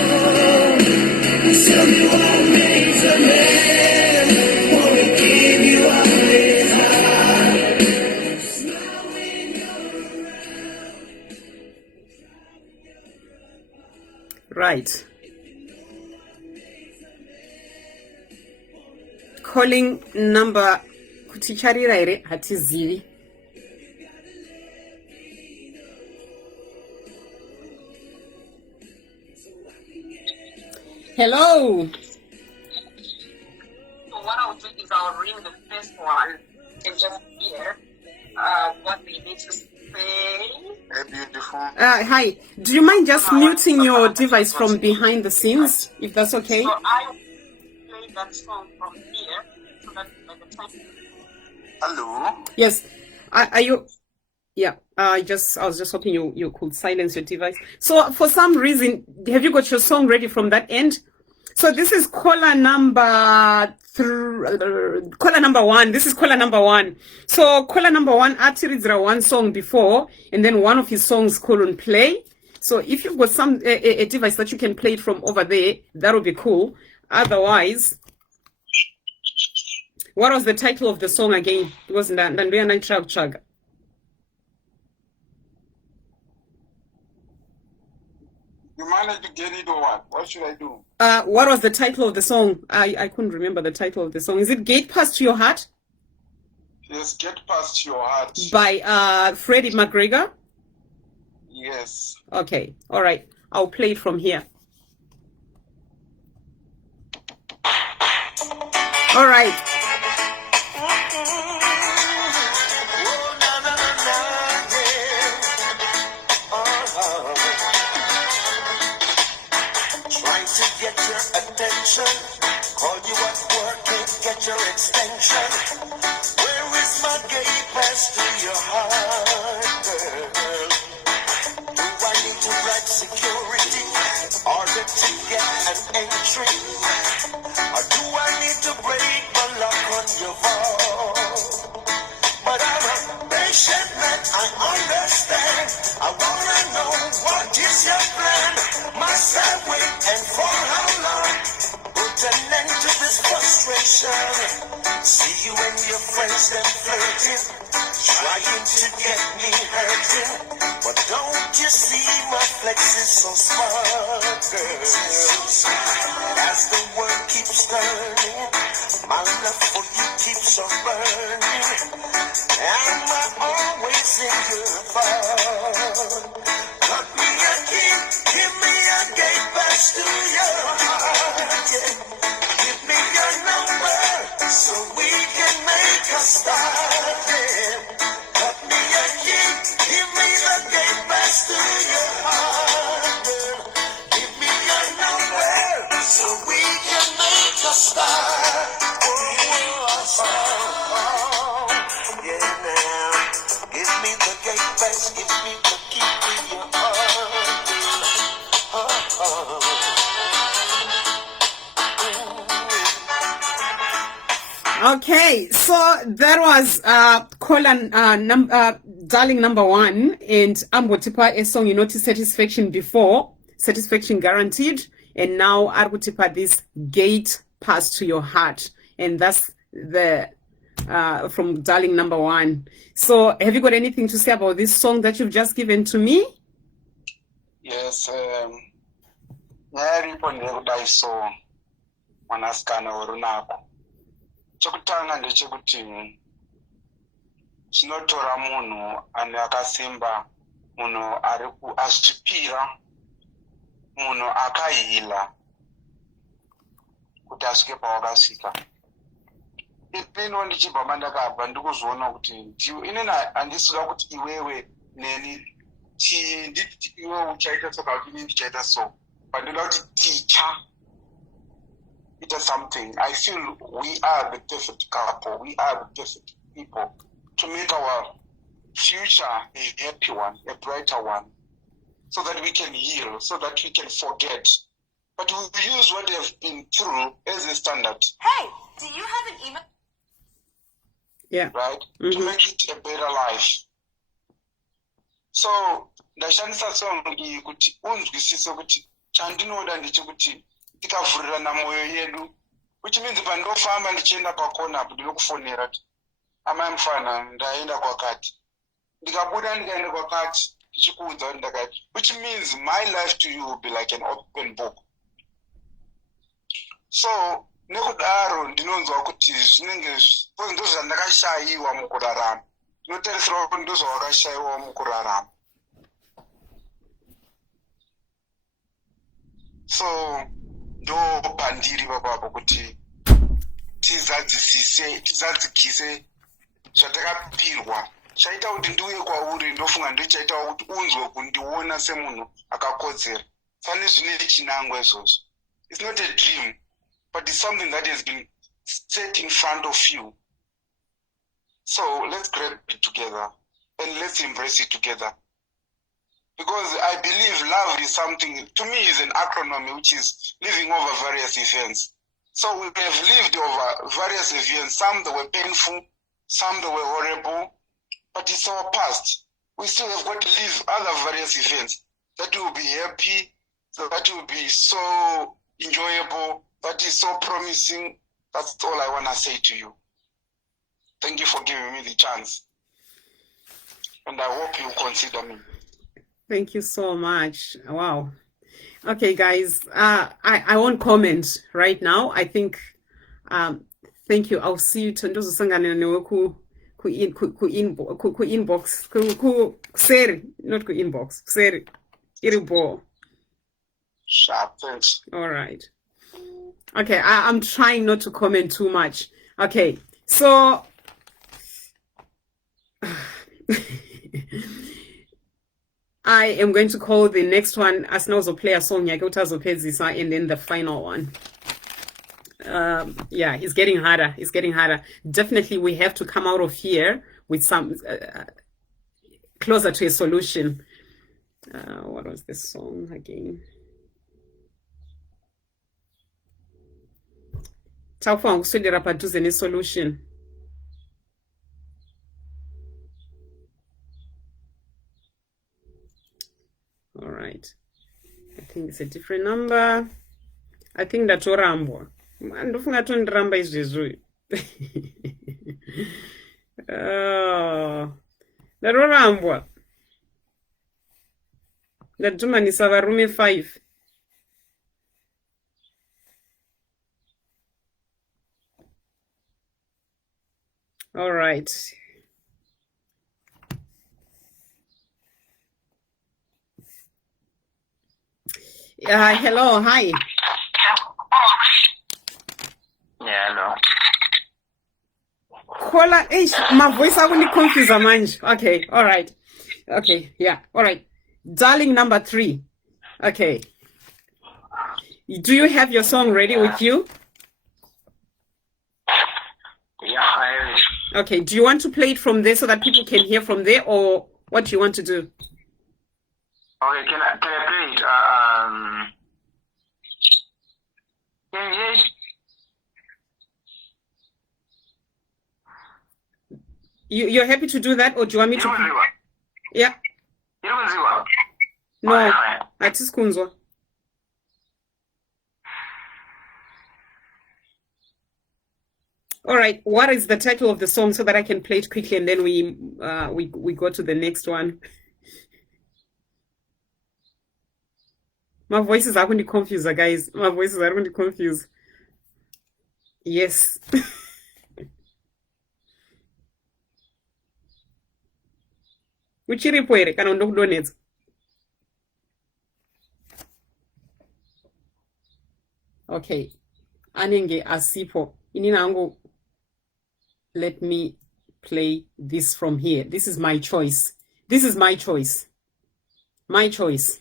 Tell me what makes a man wanna give you all his heart. Smile when you're around. Right. Calling number kuticharira ere hatizivi. Hello. So what I'll do is I'll ring the first one and just hear what they need to say. Hey, beautiful. Hi. Do you mind just muting your device from behind the scenes, if that's okay? So I will play that song from here Hello. Yes. Are you? Yeah. I was just hoping you could silence your device. So for some reason, have you got your song ready from that end? So this is caller number one. This is caller number one. So caller number one, Atiridzra one song before, and then one of his songs colon play. So if you've got some a device that you can play it from over there, that would be cool. Otherwise, what was the title of the song again? It was Ndanduya Chag. You managed to get it or what? What should I do? What was the title of the song? I couldn't remember the title of the song. Is it Gate Pass to Your Heart? Yes, Get Past Your Heart. By Freddie McGregor? Yes. Okay, all right. I'll play it from here. All right. Trying to get your attention. Call you at work, can't get your extension. Where is my gate pass to your heart, girl? Do I need to bribe security in order to get an entry? Or do I need to break my lock on your vault? But I'm a patient man, I understand. I wanna know what is your plan. Must I wait and for how long? Put an end to this frustration. See you and your friends them flirting, trying to get me hurting. But don't you see my flex is so smart, girl? As the world keeps turning, my love for you keeps on burning. Am I always in your thought? Cut me a key, give me a gate pass to your heart. Yeah. Give me your number so we can make a start. Yeah. Cut me a key, give me the gate pass to your heart. Girl. Give me your number so we can make a start. Yeah, now. Give me the gate pass, give me the key to your heart. Okay, so that was darling number one, and Ambotipa a song, you notice Satisfaction before, Satisfaction Guaranteed, and now Arbotipa this Gate Pass to Your Heart, and that's the from darling number one. So have you got anything to say about this song that you've just given to me? Yes, nyaripo ndekuda iso mwanasikana urunako. Chokutanga ndechekuti chinotora munhu ane akasimba, munhu asvipira, munhu akahila kuti asvike pawakasvika. Ipino ndichibva mandakabva ndikuzoona kuti inini handisida kuti iwewe neni nditi iwe uchaita so kana kuti inini ndichaita so, but ndoda kuti ticha ita something. I feel we are the perfect couple, we are the perfect people to make our future a happy one, a brighter one, so that we can heal, so that we can forget. But we use what we have been through as a standard. Hey, do you have an email? Yeah. Right? Mm-hmm. To make it a better life. So, ndashandisa song iyi kuti unzwisise kuti chandinoda ndechekuti tikavhurirana mwoyo yedu, which means pandofamba ndichienda pakona apo ndinokufonera kuti amai mufana ndaenda kwakati, ndikabuda ndikaenda kwakati ndichikuudza kuti ndakati, which means my life to you will be like an open book. So nekudaro ndinonzwa kuti zvinenge ndozvandakashayiwa mukurarama, ndinotarisira kuti ndozvawakashayiwa mukurarama. So ndo pandiri papapo kuti tizadzikise zvatakapirwa. Chaita kuti ndiuye kwauri ndofunga ndochaita kuti unzwe kundiona semunhu akakodzera. Pane zvine chinangwa izvozvo. It's not a dream, but it's something that has been set in front of you. So let's grab it together and let's embrace it together. Because I believe love is something, to me, is an acronym, which is living over various events. So we have lived over various events. Some that were painful, some that were horrible, but it's our past. We still have got to live other various events that will be happy, that will be so enjoyable, that is so promising. That's all I want to say to you. Thank you for giving me the chance. And I hope you consider me. Thank you so much. Wow. Okay, guys, I won't comment right now. I think, thank you. I'll see you tomorrow. Inbox, not ku inbox, kuseri, iribo. Sharp, thanks. All right. Okay, I'm trying not to comment too much. Okay, so I am going to call the next one as now play a song and then the final one. Yeah, it's getting harder. It's getting harder. Definitely, we have to come out of here with some closer to a solution. What was this song again? Taufa ngikuswedera padhuze nesolution. All right. I think it's a different number. I think that's Orambo. Ndofunga tondiramba izvezvo. Ndarorambwa. Ndadhumanisa varume 5. All right. Hello, hi. Yeah, hello. Caller, my voice I will confuse a man. Okay, all right. Okay, yeah, all right. Darling number 3. Okay. Do you have your song ready with you? Yeah, I have it. Okay, do you want to play it from there so that people can hear from there, or what do you want to do? Okay, can I play it? Yes. You're happy to do that, or do you want me to? Yeah. No, atikunzwa. All right. What is the title of the song so that I can play it quickly and then we go to the next one? My voices are going to confuse, guys. My voices are going to confuse. Yes. Uchiripoere kana ndokudonedza. Okay. Anenge asipo. Ininango. Let me play this from here. This is my choice. This is my choice. My choice.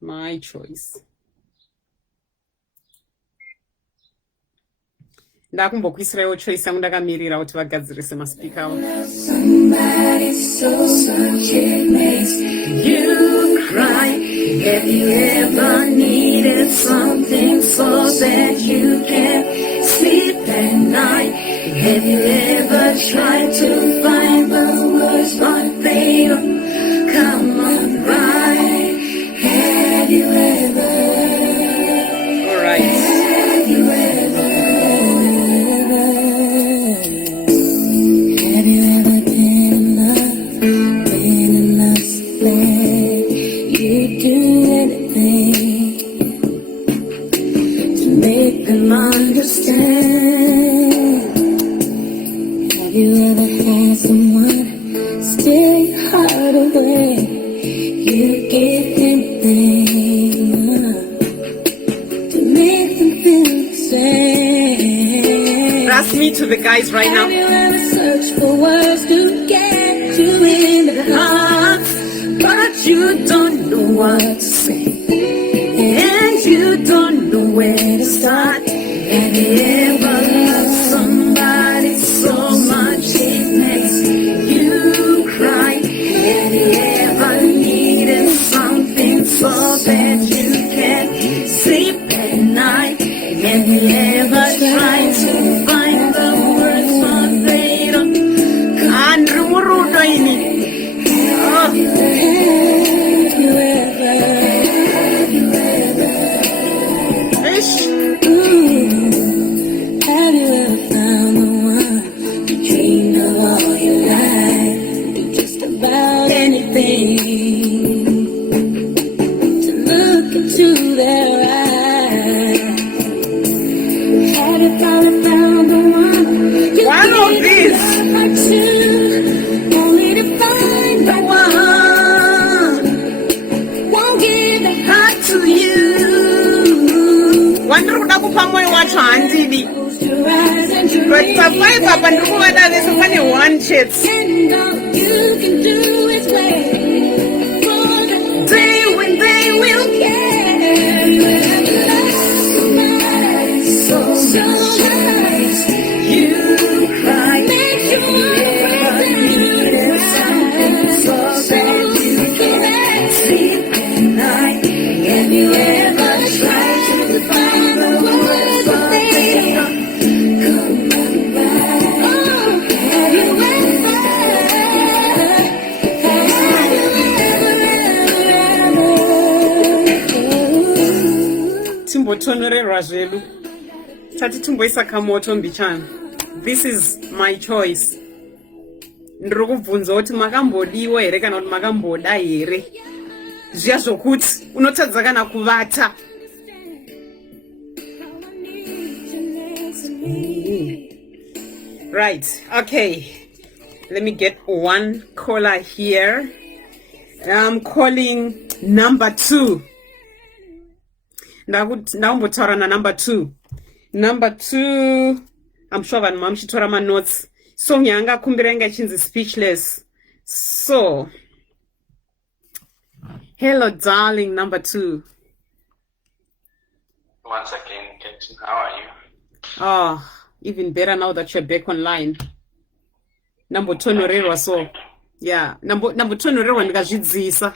My choice. Ndakumbokuisirawo choice yangu ndakamirira kuti vagadzirise maspika awo. Somebody so such it makes you cry. Have you ever needed something so that you can't sleep at night? Have you ever tried to find the words but they don't come on right? Have you ever? All right. Have you ever? Have you ever been in love, you do anything to make them understand? Have you ever had someone steal your heart away? You give anything to make them feel the same. Ask me to the guys right now. Have you ever searched for words to get you in the heart, but you don't know what to say, and you don't know know where to start. Have you ever loved somebody so much it makes you cry? Have you ever needed something so bad you can't sleep at night? Have you ever tried to find the words but they don't come? Have you ever found the one you dreamed of all your life? Do just about anything to look into their eyes. Have you found the one? One of these. Only to find the one won't give the heart to you. Wandiri kupa moyo wacho handidi. But Top5 apa ndiri kuvada vese pane one chat. And all you can do is wait for the day when they will care. You have lost somebody so much. You cry, make your heart needed something so bad you can't sleep at night. Have you ever tried to find the words but they don't come back? Oh, have you ever? Timbotonorerwa zvedu. Tati timboisa kamoto mbichana. This is my choice. Ndiri kubvunza kuti makambodiwa here kana kuti makamboda here. Zviya zvokuti unotadza kana kuvata. Right, okay. Let me get one caller here. I'm calling number 2. Ndaumbotaura na number 2. Number 2, I'm sure vanhu mamuchitora manotes. Song yanga kumbira inga chinzi Speechless. So, hello darling, number 2. Once again, Captain, how are you? Oh, even better now that you're back online. Nambotonorerwa so. Yeah, nambotonorerwa ndikazvidzisa.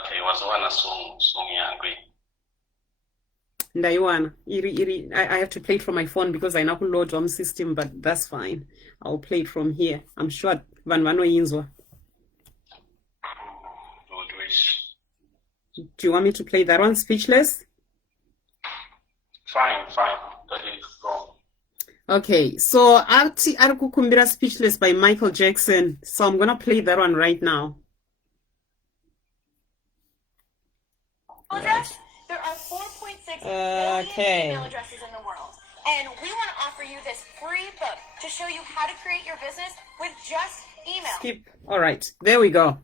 Okay, wazowana song yangwe. Ndaiwana. I have to play it from my phone because I know load on system, but that's fine. I'll play it from here. I'm sure vanhu vanoinzwa. Do you want me to play that one, Speechless? Fine. That is wrong. Okay, so ari kukumbira Speechless by Michael Jackson. So I'm gonna play that one right now. There are 4.6 billion Okay. email addresses in the world. And we want to offer you this free book to show you how to create your business with just email. Skip. All right, there we go.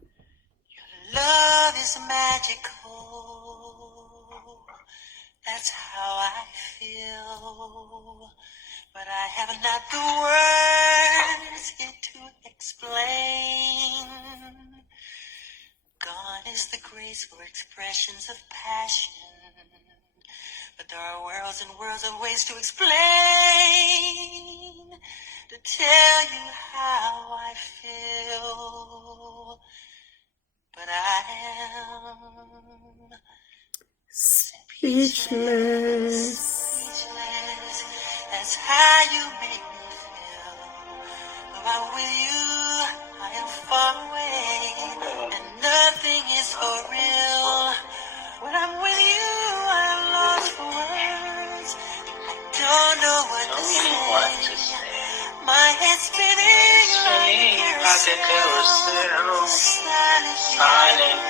Love is magical. That's how I feel. But I have not the words here to explain. Gone is the graceful expressions of passion. But there are worlds and worlds of ways to explain. To tell you how I feel. But I am Speechless. speechless. That's how you make me feel. When I'm with you, I am far away, and nothing is for real. When I'm with you, I'm lost for words. I don't know what to say. My head's spinning like a carousel. Silent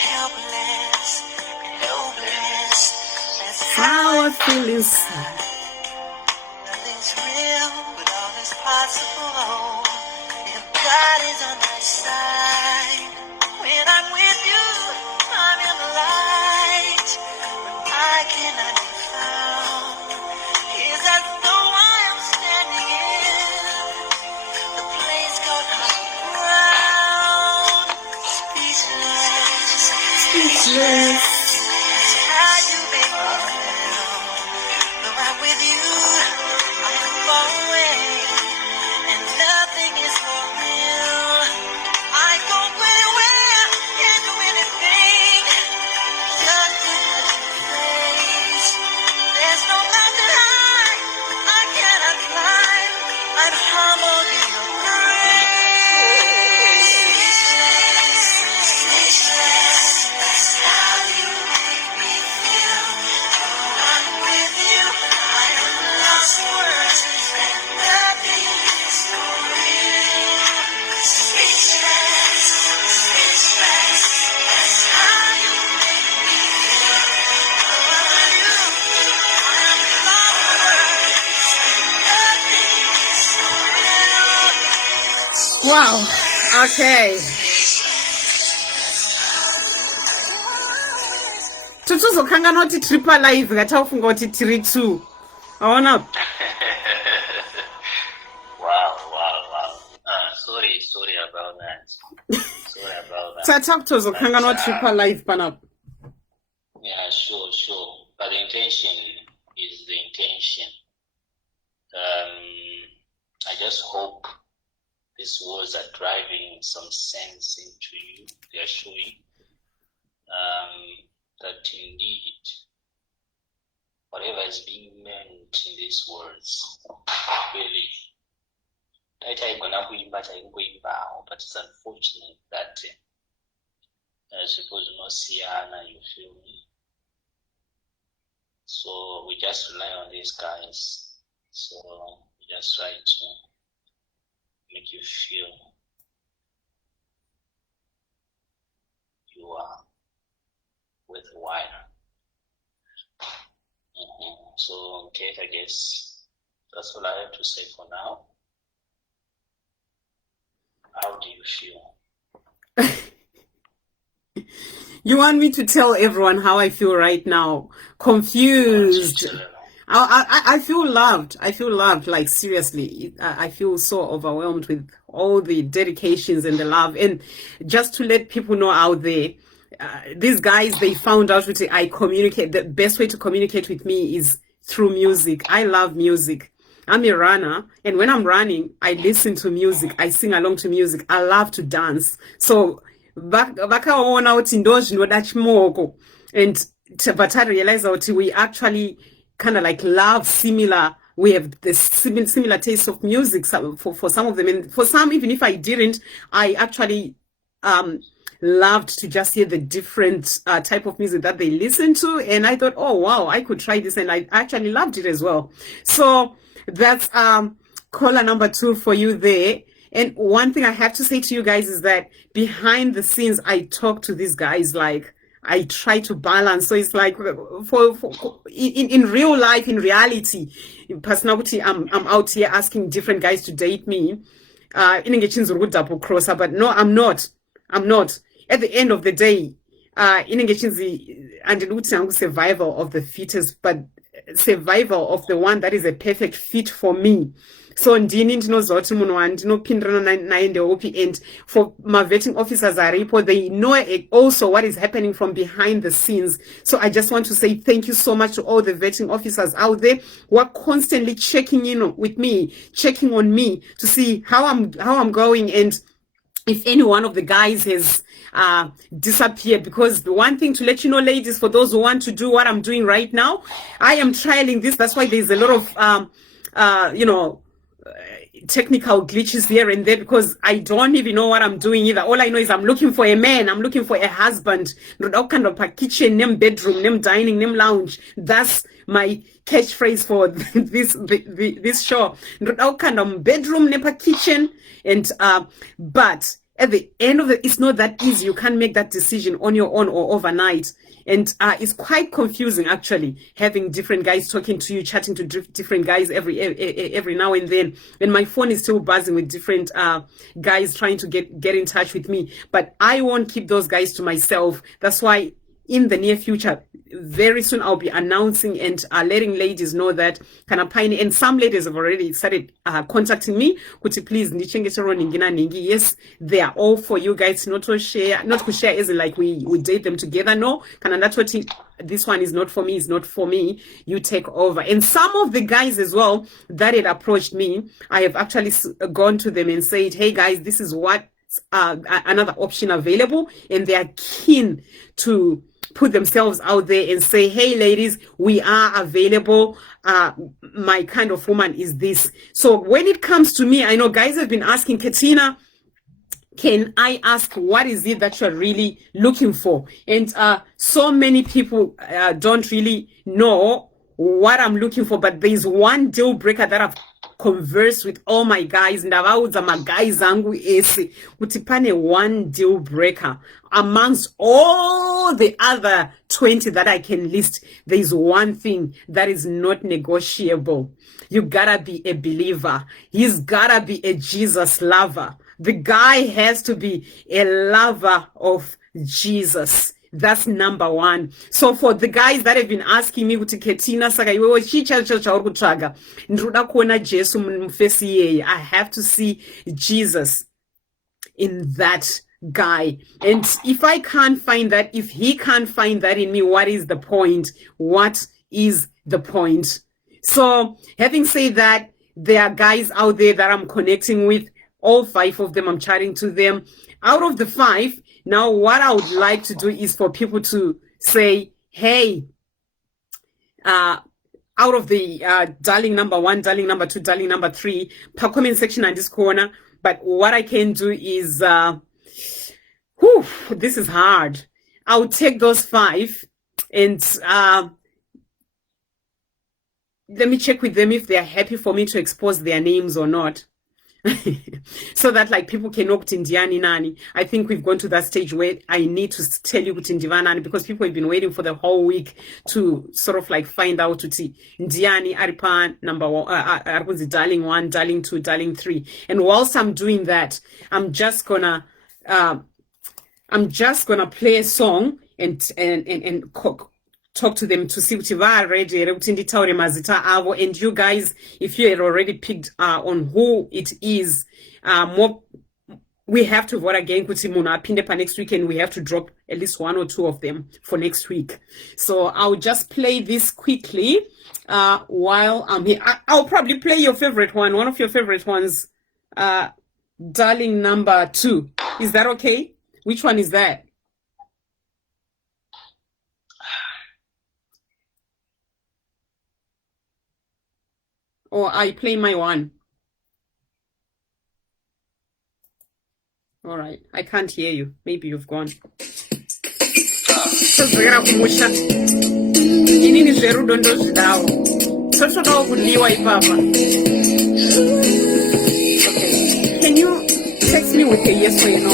helpless and hopeless. That's How I feel inside. nothing's real, but all is possible. If God is on my side, when I'm with you, I'm in the light. When I cannot be found, is as though I am standing in the place called high ground. Speechless. Speechless. Wow. Okay. Tutuzokanga noti triple live ngatafunga kuti tiri 2. Aona. Wow. Sorry about that. Sorry about that. Tata kutozokanga noti triple live panap. Yeah, sure. But the intention is the intention. I just hope these words are driving some sense into you. They are showing that indeed whatever is being meant in these words, really, but it's unfortunate that I suppose no Siana, you feel me? So we just rely on these guys. So we just try to make you feel you are worthwhile. So, Kate, I guess that's all I have to say for now. How do you feel? You want me to tell everyone how I feel right now? Confused. I feel loved. I feel loved, like seriously. I feel so overwhelmed with all the dedications and the love. And just to let people know out there, these guys, they found out that I communicate. The best way to communicate with me is through music. I love music. I'm a runner, and when I'm running, I listen to music. I sing along to music. I love to dance. So vakaona kuti ndozvinoda chimoko, and but I realize that we actually kind of like love similar. We have the similar taste of music for some of them, and for some, even if I didn't, I actually loved to just hear the different type of music that they listen to, and I thought, oh wow, I could try this, and I actually loved it as well. So that's caller number 2 for you there. And one thing I have to say to you guys is that behind the scenes, I talk to these guys like I try to balance. So it's like in real life, in reality, in personality, I'm out here asking different guys to date me. But no, I'm not. At the end of the day, and survival of the fittest, but survival of the one that is a perfect fit for me. So ndini ndinozoti munhu wandinopindirana naye ndeopi, and for my vetting officers aripo, they know also what is happening from behind the scenes. So I just want to say thank you so much to all the vetting officers out there who are constantly checking in with me, checking on me to see how I'm going, and if any one of the guys has disappeared. Because the one thing to let you know, ladies, for those who want to do what I'm doing right now, I am trialing this. That's why there's a lot of technical glitches here and there, because I don't even know what I'm doing either. All I know is I'm looking for a man, I'm looking for a husband, not kind of a kitchen, name bedroom, name dining, name lounge. That's my catchphrase for this show. Not kind of bedroom, name kitchen, and but at the end of it, it's not that easy. You can't make that decision on your own or overnight. And it's quite confusing, actually, having different guys talking to you, chatting to different guys every now and then. And my phone is still buzzing with different guys trying to get in touch with me. But I won't keep those guys to myself. That's why in the near future, very soon, I'll be announcing and letting ladies know that Kanapine, and some ladies have already started contacting me. Kuti please, yes, they are all for you guys. Not to share as in like we date them together. No, that's what this one is not for me. It's not for me. You take over. And some of the guys as well that had approached me, I have actually gone to them and said, hey guys, this is what another option available, and they are keen to put themselves out there and say, hey ladies, we are available. My kind of woman is this. So when it comes to me, I know guys have been asking, Katina, can I ask what is it that you're really looking for? And so many people don't really know what I'm looking for, but there's one deal breaker that I've conversed with all my guys, ndavaudza maguys angu ese kuti pane one deal breaker amongst all the other 20 that I can list. There's one thing that is not negotiable. You gotta be a believer. He's gotta be a Jesus lover. The guy has to be a lover of Jesus. That's number one. So for the guys that have been asking me kuti Ketina saka iwewe chicha chauri kutsvaga ndinoda kuona Jesu mufesi iyeye, I have to see Jesus in that guy. And if I can't find that, if he can't find that in me, what is the point? What is the point? So having said that, there are guys out there that I'm connecting with. All 5 of them, I'm chatting to them. Out of the 5, now what I would like to do is for people to say, hey, out of the darling number 1, darling number 2, darling number 3, per comment section and this corner. But what I can do is, this is hard. I'll take those 5 and let me check with them if they're happy for me to expose their names or not. So that like people can know kuti Ndiani nani. I think we've gone to that stage where I need to tell you kuti Ndiva nani, because people have been waiting for the whole week to sort of like find out kuti Ndiani aripa number 1, darling 1, darling 2, darling 3. And whilst I'm doing that, I'm just gonna play a song and talk to them to see kuti ready kuti nditaure mazita avo. And you guys, if you had already picked on who it is, we have to vote again kuti munhu apinde pa next week, and we have to drop at least 1 or 2 of them for next week. So I'll just play this quickly while I'm here. I'll probably play your favorite one of your favorite ones, darling number 2. Is that okay? Which one is that? Or I play my one? All right, I can't hear you. Maybe you've gone. Inini zverudo ndozvidawo. Totodawo kudiwa ipapa. Okay. Can you text me with a yes or a no?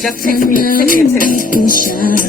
Just text me, send me a text.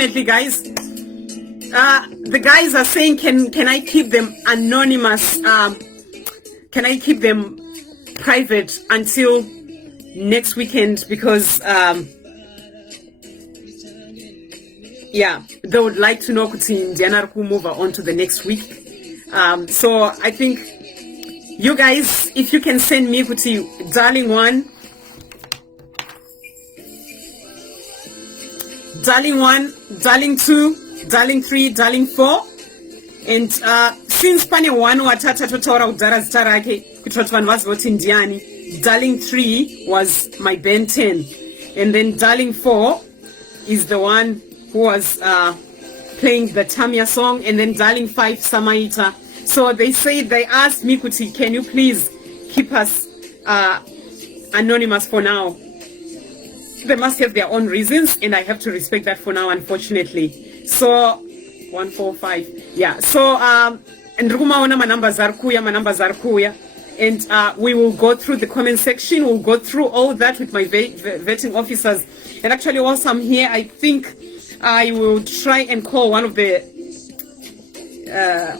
unfortunately, guys, the guys are saying, can I keep them anonymous? Can I keep them private until next weekend? Because yeah, they would like to know kuti Indiana will move on to the next week. So I think you guys, if you can send me kuti darling 1, darling 2, darling 3, darling 4, and since pane 1 watata totaura kudhara zita rake kuitira kuti vanhu vazive kuti ndiani, darling 3 was my Ben 10, and then darling 4 is the one who was playing the Tamia song, and then darling 5 Samaita. So they asked me, kuti, can you please keep us anonymous for now? They must have their own reasons, and I have to respect that for now, unfortunately. So 1, 4, 5, yeah. So and my numbers are kuya, and we will go through the comment section. We'll go through all that with my vetting officers. And actually, whilst I'm here, I think I will try and call one of the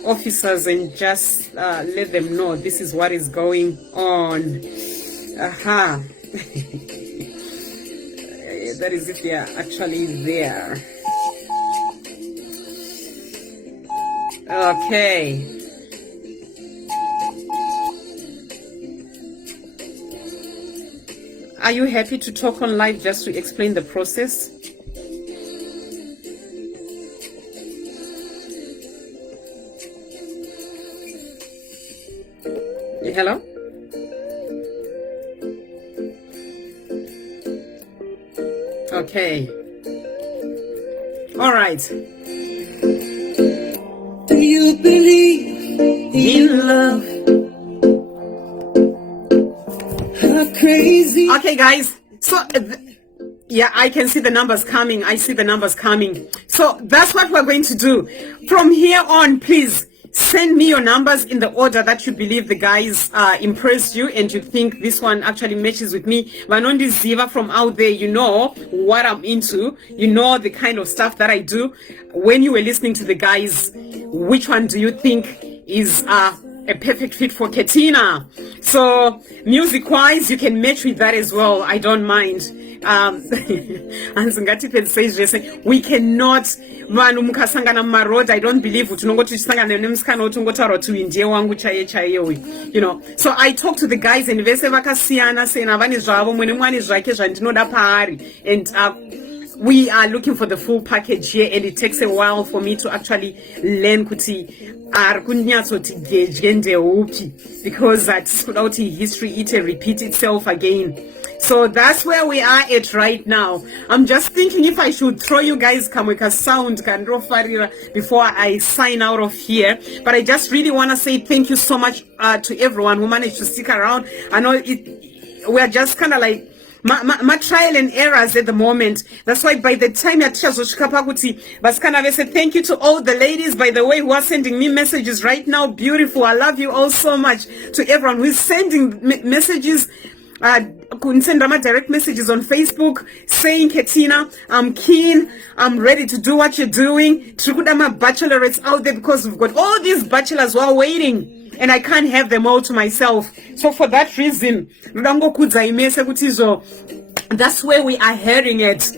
officers and just let them know this is what is going on. Aha. That is if they are actually there. Okay. Are you happy to talk on live just to explain the process? Hello? Okay. All right. Do you believe in love? How crazy. Okay, guys. So, yeah, I can see the numbers coming. I see the numbers coming. So that's what we're going to do. From here on, please send me your numbers in the order that you believe the guys impressed you and you think this one actually matches with me. Vanondi Ziva from out there, you know what I'm into. You know the kind of stuff that I do. When you were listening to the guys, which one do you think is a perfect fit for Ketina? So music-wise, you can match with that as well. I don't mind. We cannot vanhu mukasangana mumaroad. I don't believe tinongoti tichisangana nemusikana wotongotaura kuti uyu ndiye wangu chaiye chaiye uyu, you know. So I talk to the guys and vese vakasiyana sena vane zvavo, mwene mwane zvake zvandinoda paari, and we are looking for the full package here, and it takes a while for me to actually learn kuti ari kunyatsoti gedye ndeupi, because tisikuda kuti history repeat itself again. So that's where we are at right now. I'm just thinking if I should throw you guys kamweka sound kandrofarira before I sign out of here. But I just really want to say thank you so much to everyone who managed to stick around. I know we're just kind of like my trial and errors at the moment. That's why by the time I said thank you to all the ladies, by the way, who are sending me messages right now. Beautiful. I love you all so much. To everyone who is sending messages, send my direct messages on Facebook saying, Ketina, I'm keen, I'm ready to do what you're doing. My bachelorettes out there, because we've got all these bachelors who are waiting and I can't have them all to myself. So for that reason, that's where we are heading it.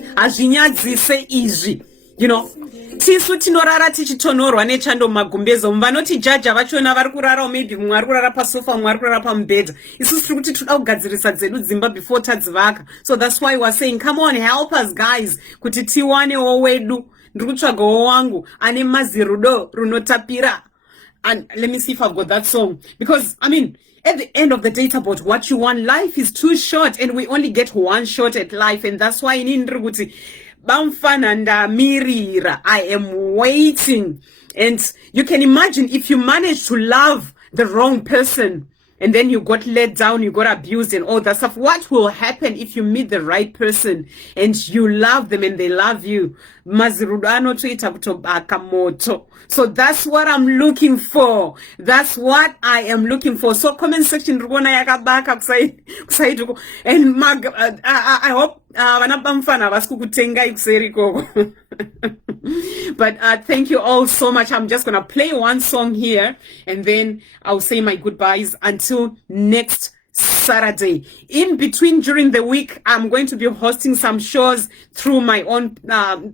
Easy, you know. Tisu tinorara tichitonorwa nechando magumbezo vanoti jaja vachona vari kurara, maybe mumwe ari kurara pasofa, mumwe ari kurara pamubhedha. Isusu tiri kuti toda kugadzirisa dzedu dzimba before tadzivaka. So that's why we're saying, come on, help us guys kuti tiwanewo wedu. Ndiri kutsvagawo wangu ane mazirudo runotapira. And let me see if I've got that song, because I mean, at the end of the day, about what you want. Life is too short and we only get one shot at life, and that's why in Ndruguti Bamfananda Mirira, I am waiting. And you can imagine if you manage to love the wrong person and then you got let down, you got abused and all that stuff, what will happen if you meet the right person and you love them and they love you? So that's what I'm looking for. That's what I am looking for. So comment section, and I hope But thank you all so much. I'm just gonna play one song here and then I'll say my goodbyes until next Saturday. In between, during the week, I'm going to be hosting some shows through my own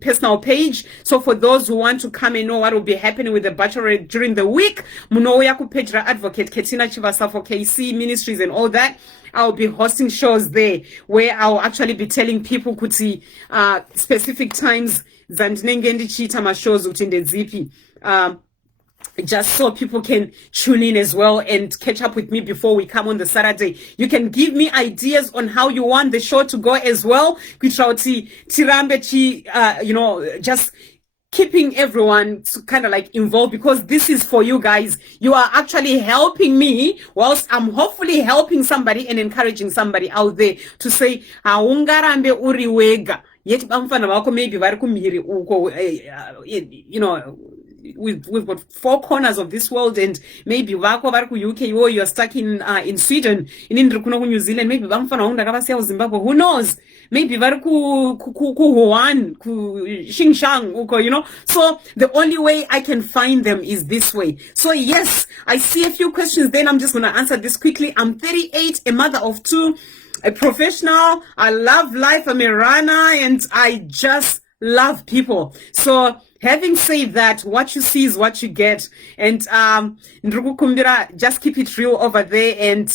personal page. So for those who want to come and know what will be happening with the Bachelorette during the week, munoya ku page ra Advocate Ketina Chivasa for KC Ministries and all that. I'll be hosting shows there where I'll actually be telling people kuti specific times Ndinyengeiwo my shows utinde zipi. Just so people can tune in as well and catch up with me before we come on the Saturday. You can give me ideas on how you want the show to go as well. Just keeping everyone kind of like involved, because this is for you guys. You are actually helping me whilst I'm hopefully helping somebody and encouraging somebody out there to say, "Haungarambe uriwega." Yet bamfana wako maybe vari kumhiri uko, we've got 4 corners of this world, and maybe vako vari ku UK, or you're stuck in Sweden, in New Zealand, maybe bamfana undakavasiya Zimbabwe, who knows? Maybe vari ku Wuhan, ku Xinjiang, So the only way I can find them is this way. So yes, I see a few questions. Then I'm just gonna answer this quickly. I'm 38, a mother of 2, a professional. I love life. I'm a runner, and I just love people. So having said that, what you see is what you get. And Ndrukukumbira, just keep it real over there. And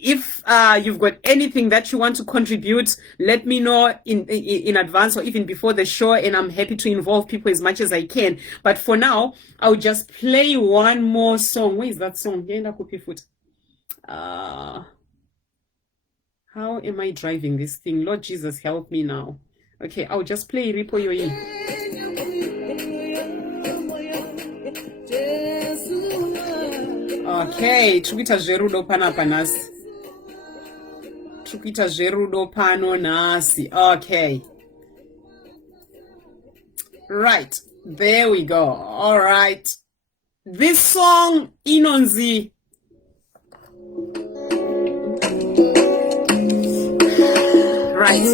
if you've got anything that you want to contribute, let me know in advance or even before the show, and I'm happy to involve people as much as I can. But for now, I'll just play one more song. Where is that song? How am I driving this thing? Lord Jesus, help me now. Okay, I'll just play Ripo Yoyin. Okay, Trukita Jerudo Panapanasi. Trukita Jerudo Pano Nasi. Okay. Right, there we go. All right. This song, Inonzi. Right.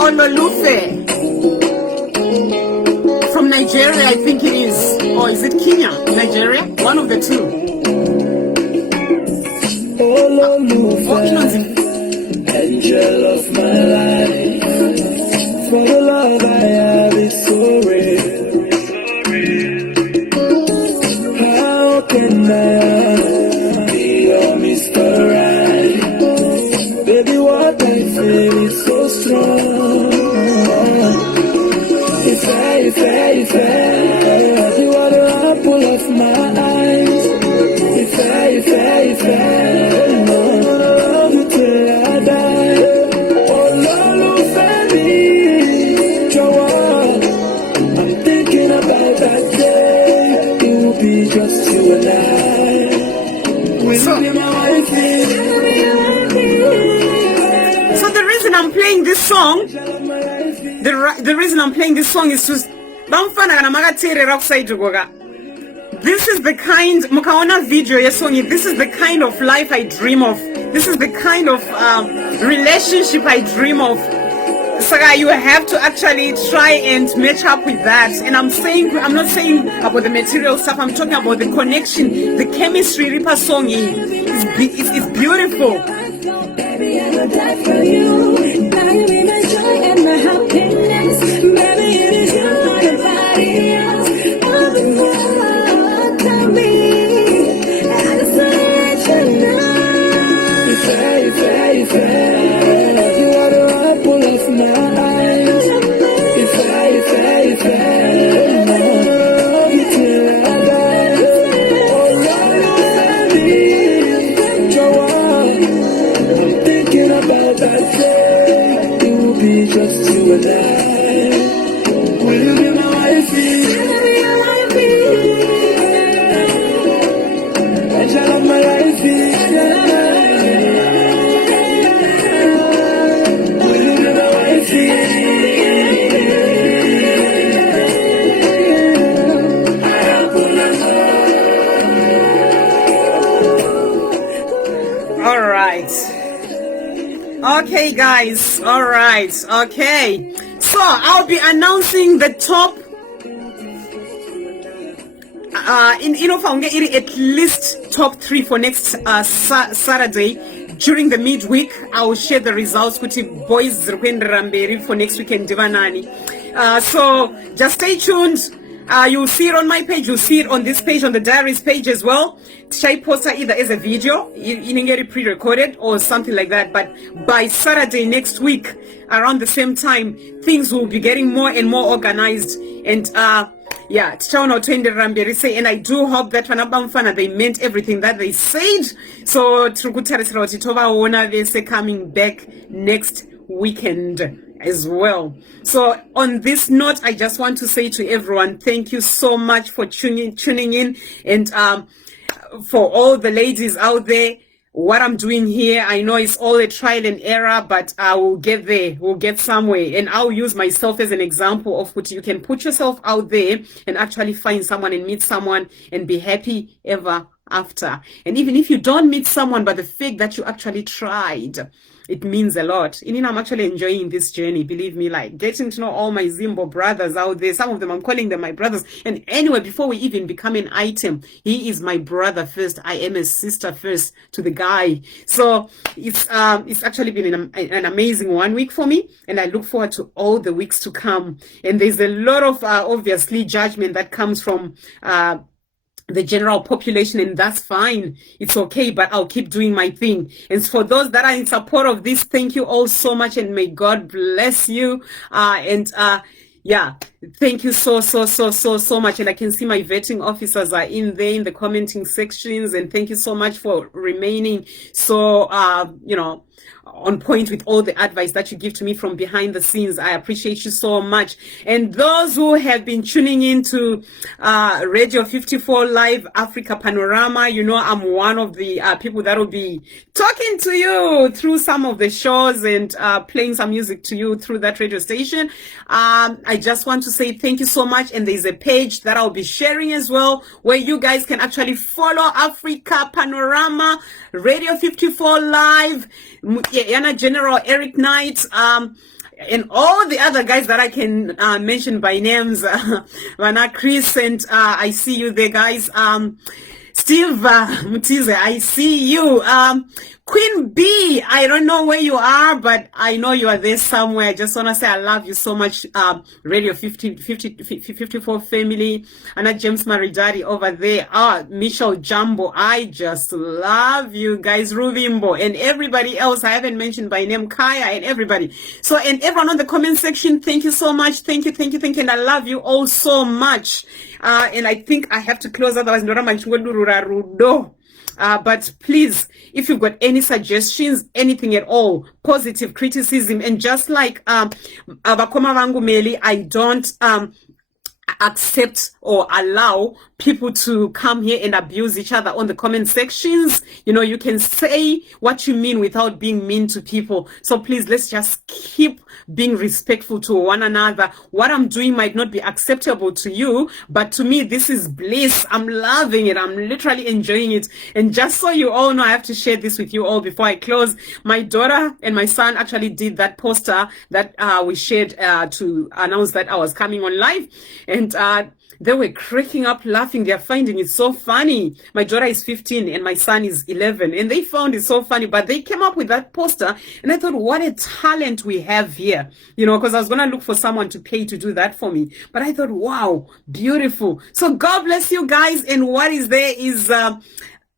Ololufe. From Nigeria, I think it is. Or is it Kenya? Nigeria? One of the two. Angel of my life. For the love I have is so real. How can I be your Mr. Right? Baby, what I feel is so strong. If you are the apple of my eyes. If I love you till I die. Oh, Lord, baby, Joanne, I'm thinking about that day. It will be just you and I. We'll be my wife. So the reason I'm playing this song, the reason I'm playing this song is to this is the kind mukaona video yesongi. This is the kind of life I dream of. This is the kind of relationship I dream of. So you have to actually try and match up with that. And I'm not saying about the material stuff. I'm talking about the connection, the chemistry. Ripa songi is beautiful. Baby, I will die for you. Baby, be my joy and my happiness. Baby, it is you, not nobody else. All the world, tell me. I just want to let you know. If you are the apple of my eyes. If I love you till I die. Oh, Lord, baby, Joanne. Thinking about that day, it Okay, guys. All right. Okay. So I'll be announcing the top. At least top 3 for next Saturday. During the midweek, I will share the results with you boys for next weekend. So just stay tuned. You'll see it on my page. You'll see it on this page, on the diaries page as well. Shai post either as a video, you can get it pre-recorded or something like that. But by Saturday next week, around the same time, things will be getting more and more organized. And yeah, and I do hope that they meant everything that they said. So they say coming back next weekend as well. So on this note, I just want to say to everyone, thank you so much for tuning in, and for all the ladies out there, what I'm doing here, I know it's all a trial and error, but I will get there. We'll get somewhere. And I'll use myself as an example of what you can put yourself out there and actually find someone and meet someone and be happy ever after. And even if you don't meet someone, but the fact that you actually tried, it means a lot. And I'm actually enjoying this journey, believe me, like getting to know all my Zimbo brothers out there. Some of them, I'm calling them my brothers. And anyway, before we even become an item, he is my brother first. I am a sister first to the guy. So it's actually been an amazing 1 week for me. And I look forward to all the weeks to come. And there's a lot of, obviously, judgment that comes from, the general population, and that's fine. It's okay, but I'll keep doing my thing. And for those that are in support of this, thank you all so much, and may God bless you. Yeah, thank you so much. And I can see my vetting officers are in there in the commenting sections, and thank you so much for remaining so on point with all the advice that you give to me from behind the scenes. I appreciate you so much. And those who have been tuning into Radio 54 Live Africa Panorama, I'm one of the people that will be talking to you through some of the shows and playing some music to you through that radio station. I just want to say thank you so much. And there's a page that I'll be sharing as well, where you guys can actually follow Africa Panorama, Radio 54 Live, Yana General Eric Knight, and all the other guys that I can mention by names, Vana Chris, and I see you there, guys. Steve Mutize, I see you. Queen B, I don't know where you are, but I know you are there somewhere. I just want to say I love you so much, Radio 54 family. Anna James Maridadi over there. Michelle Jumbo, I just love you guys. Ruvimbo and everybody else I haven't mentioned by name, Kaya and everybody. So, and everyone on the comment section, thank you so much. Thank you. And I love you all so much. And I think I have to close, otherwise, but please, if you've got any suggestions, anything at all, positive criticism, and just like Abakoma Vangu Meli, I don't accept or allow people to come here and abuse each other on the comment sections. You can say what you mean without being mean to people. So please, let's just keep being respectful to one another. What I'm doing might not be acceptable to you, but to me, this is bliss. I'm loving it. I'm literally enjoying it. And just so you all know, I have to share this with you all before I close. My daughter and my son actually did that poster that we shared to announce that I was coming on live. And they were cracking up laughing. They're finding it so funny. My daughter is 15 and my son is 11, and they found it so funny. But they came up with that poster, and I thought, what a talent we have here. Because I was going to look for someone to pay to do that for me. But I thought, wow, beautiful. So God bless you guys. And what is there is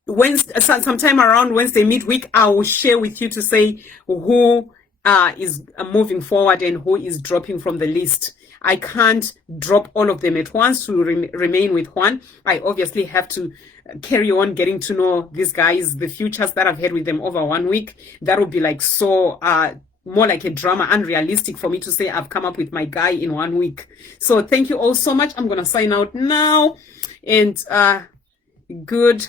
Wednesday, sometime around Wednesday midweek, I will share with you to say who is moving forward and who is dropping from the list. I can't drop all of them at once to remain with one. I obviously have to carry on getting to know these guys, the futures that I've had with them over 1 week. That would be like so more like a drama, unrealistic for me to say I've come up with my guy in 1 week. So thank you all so much. I'm going to sign out now, and good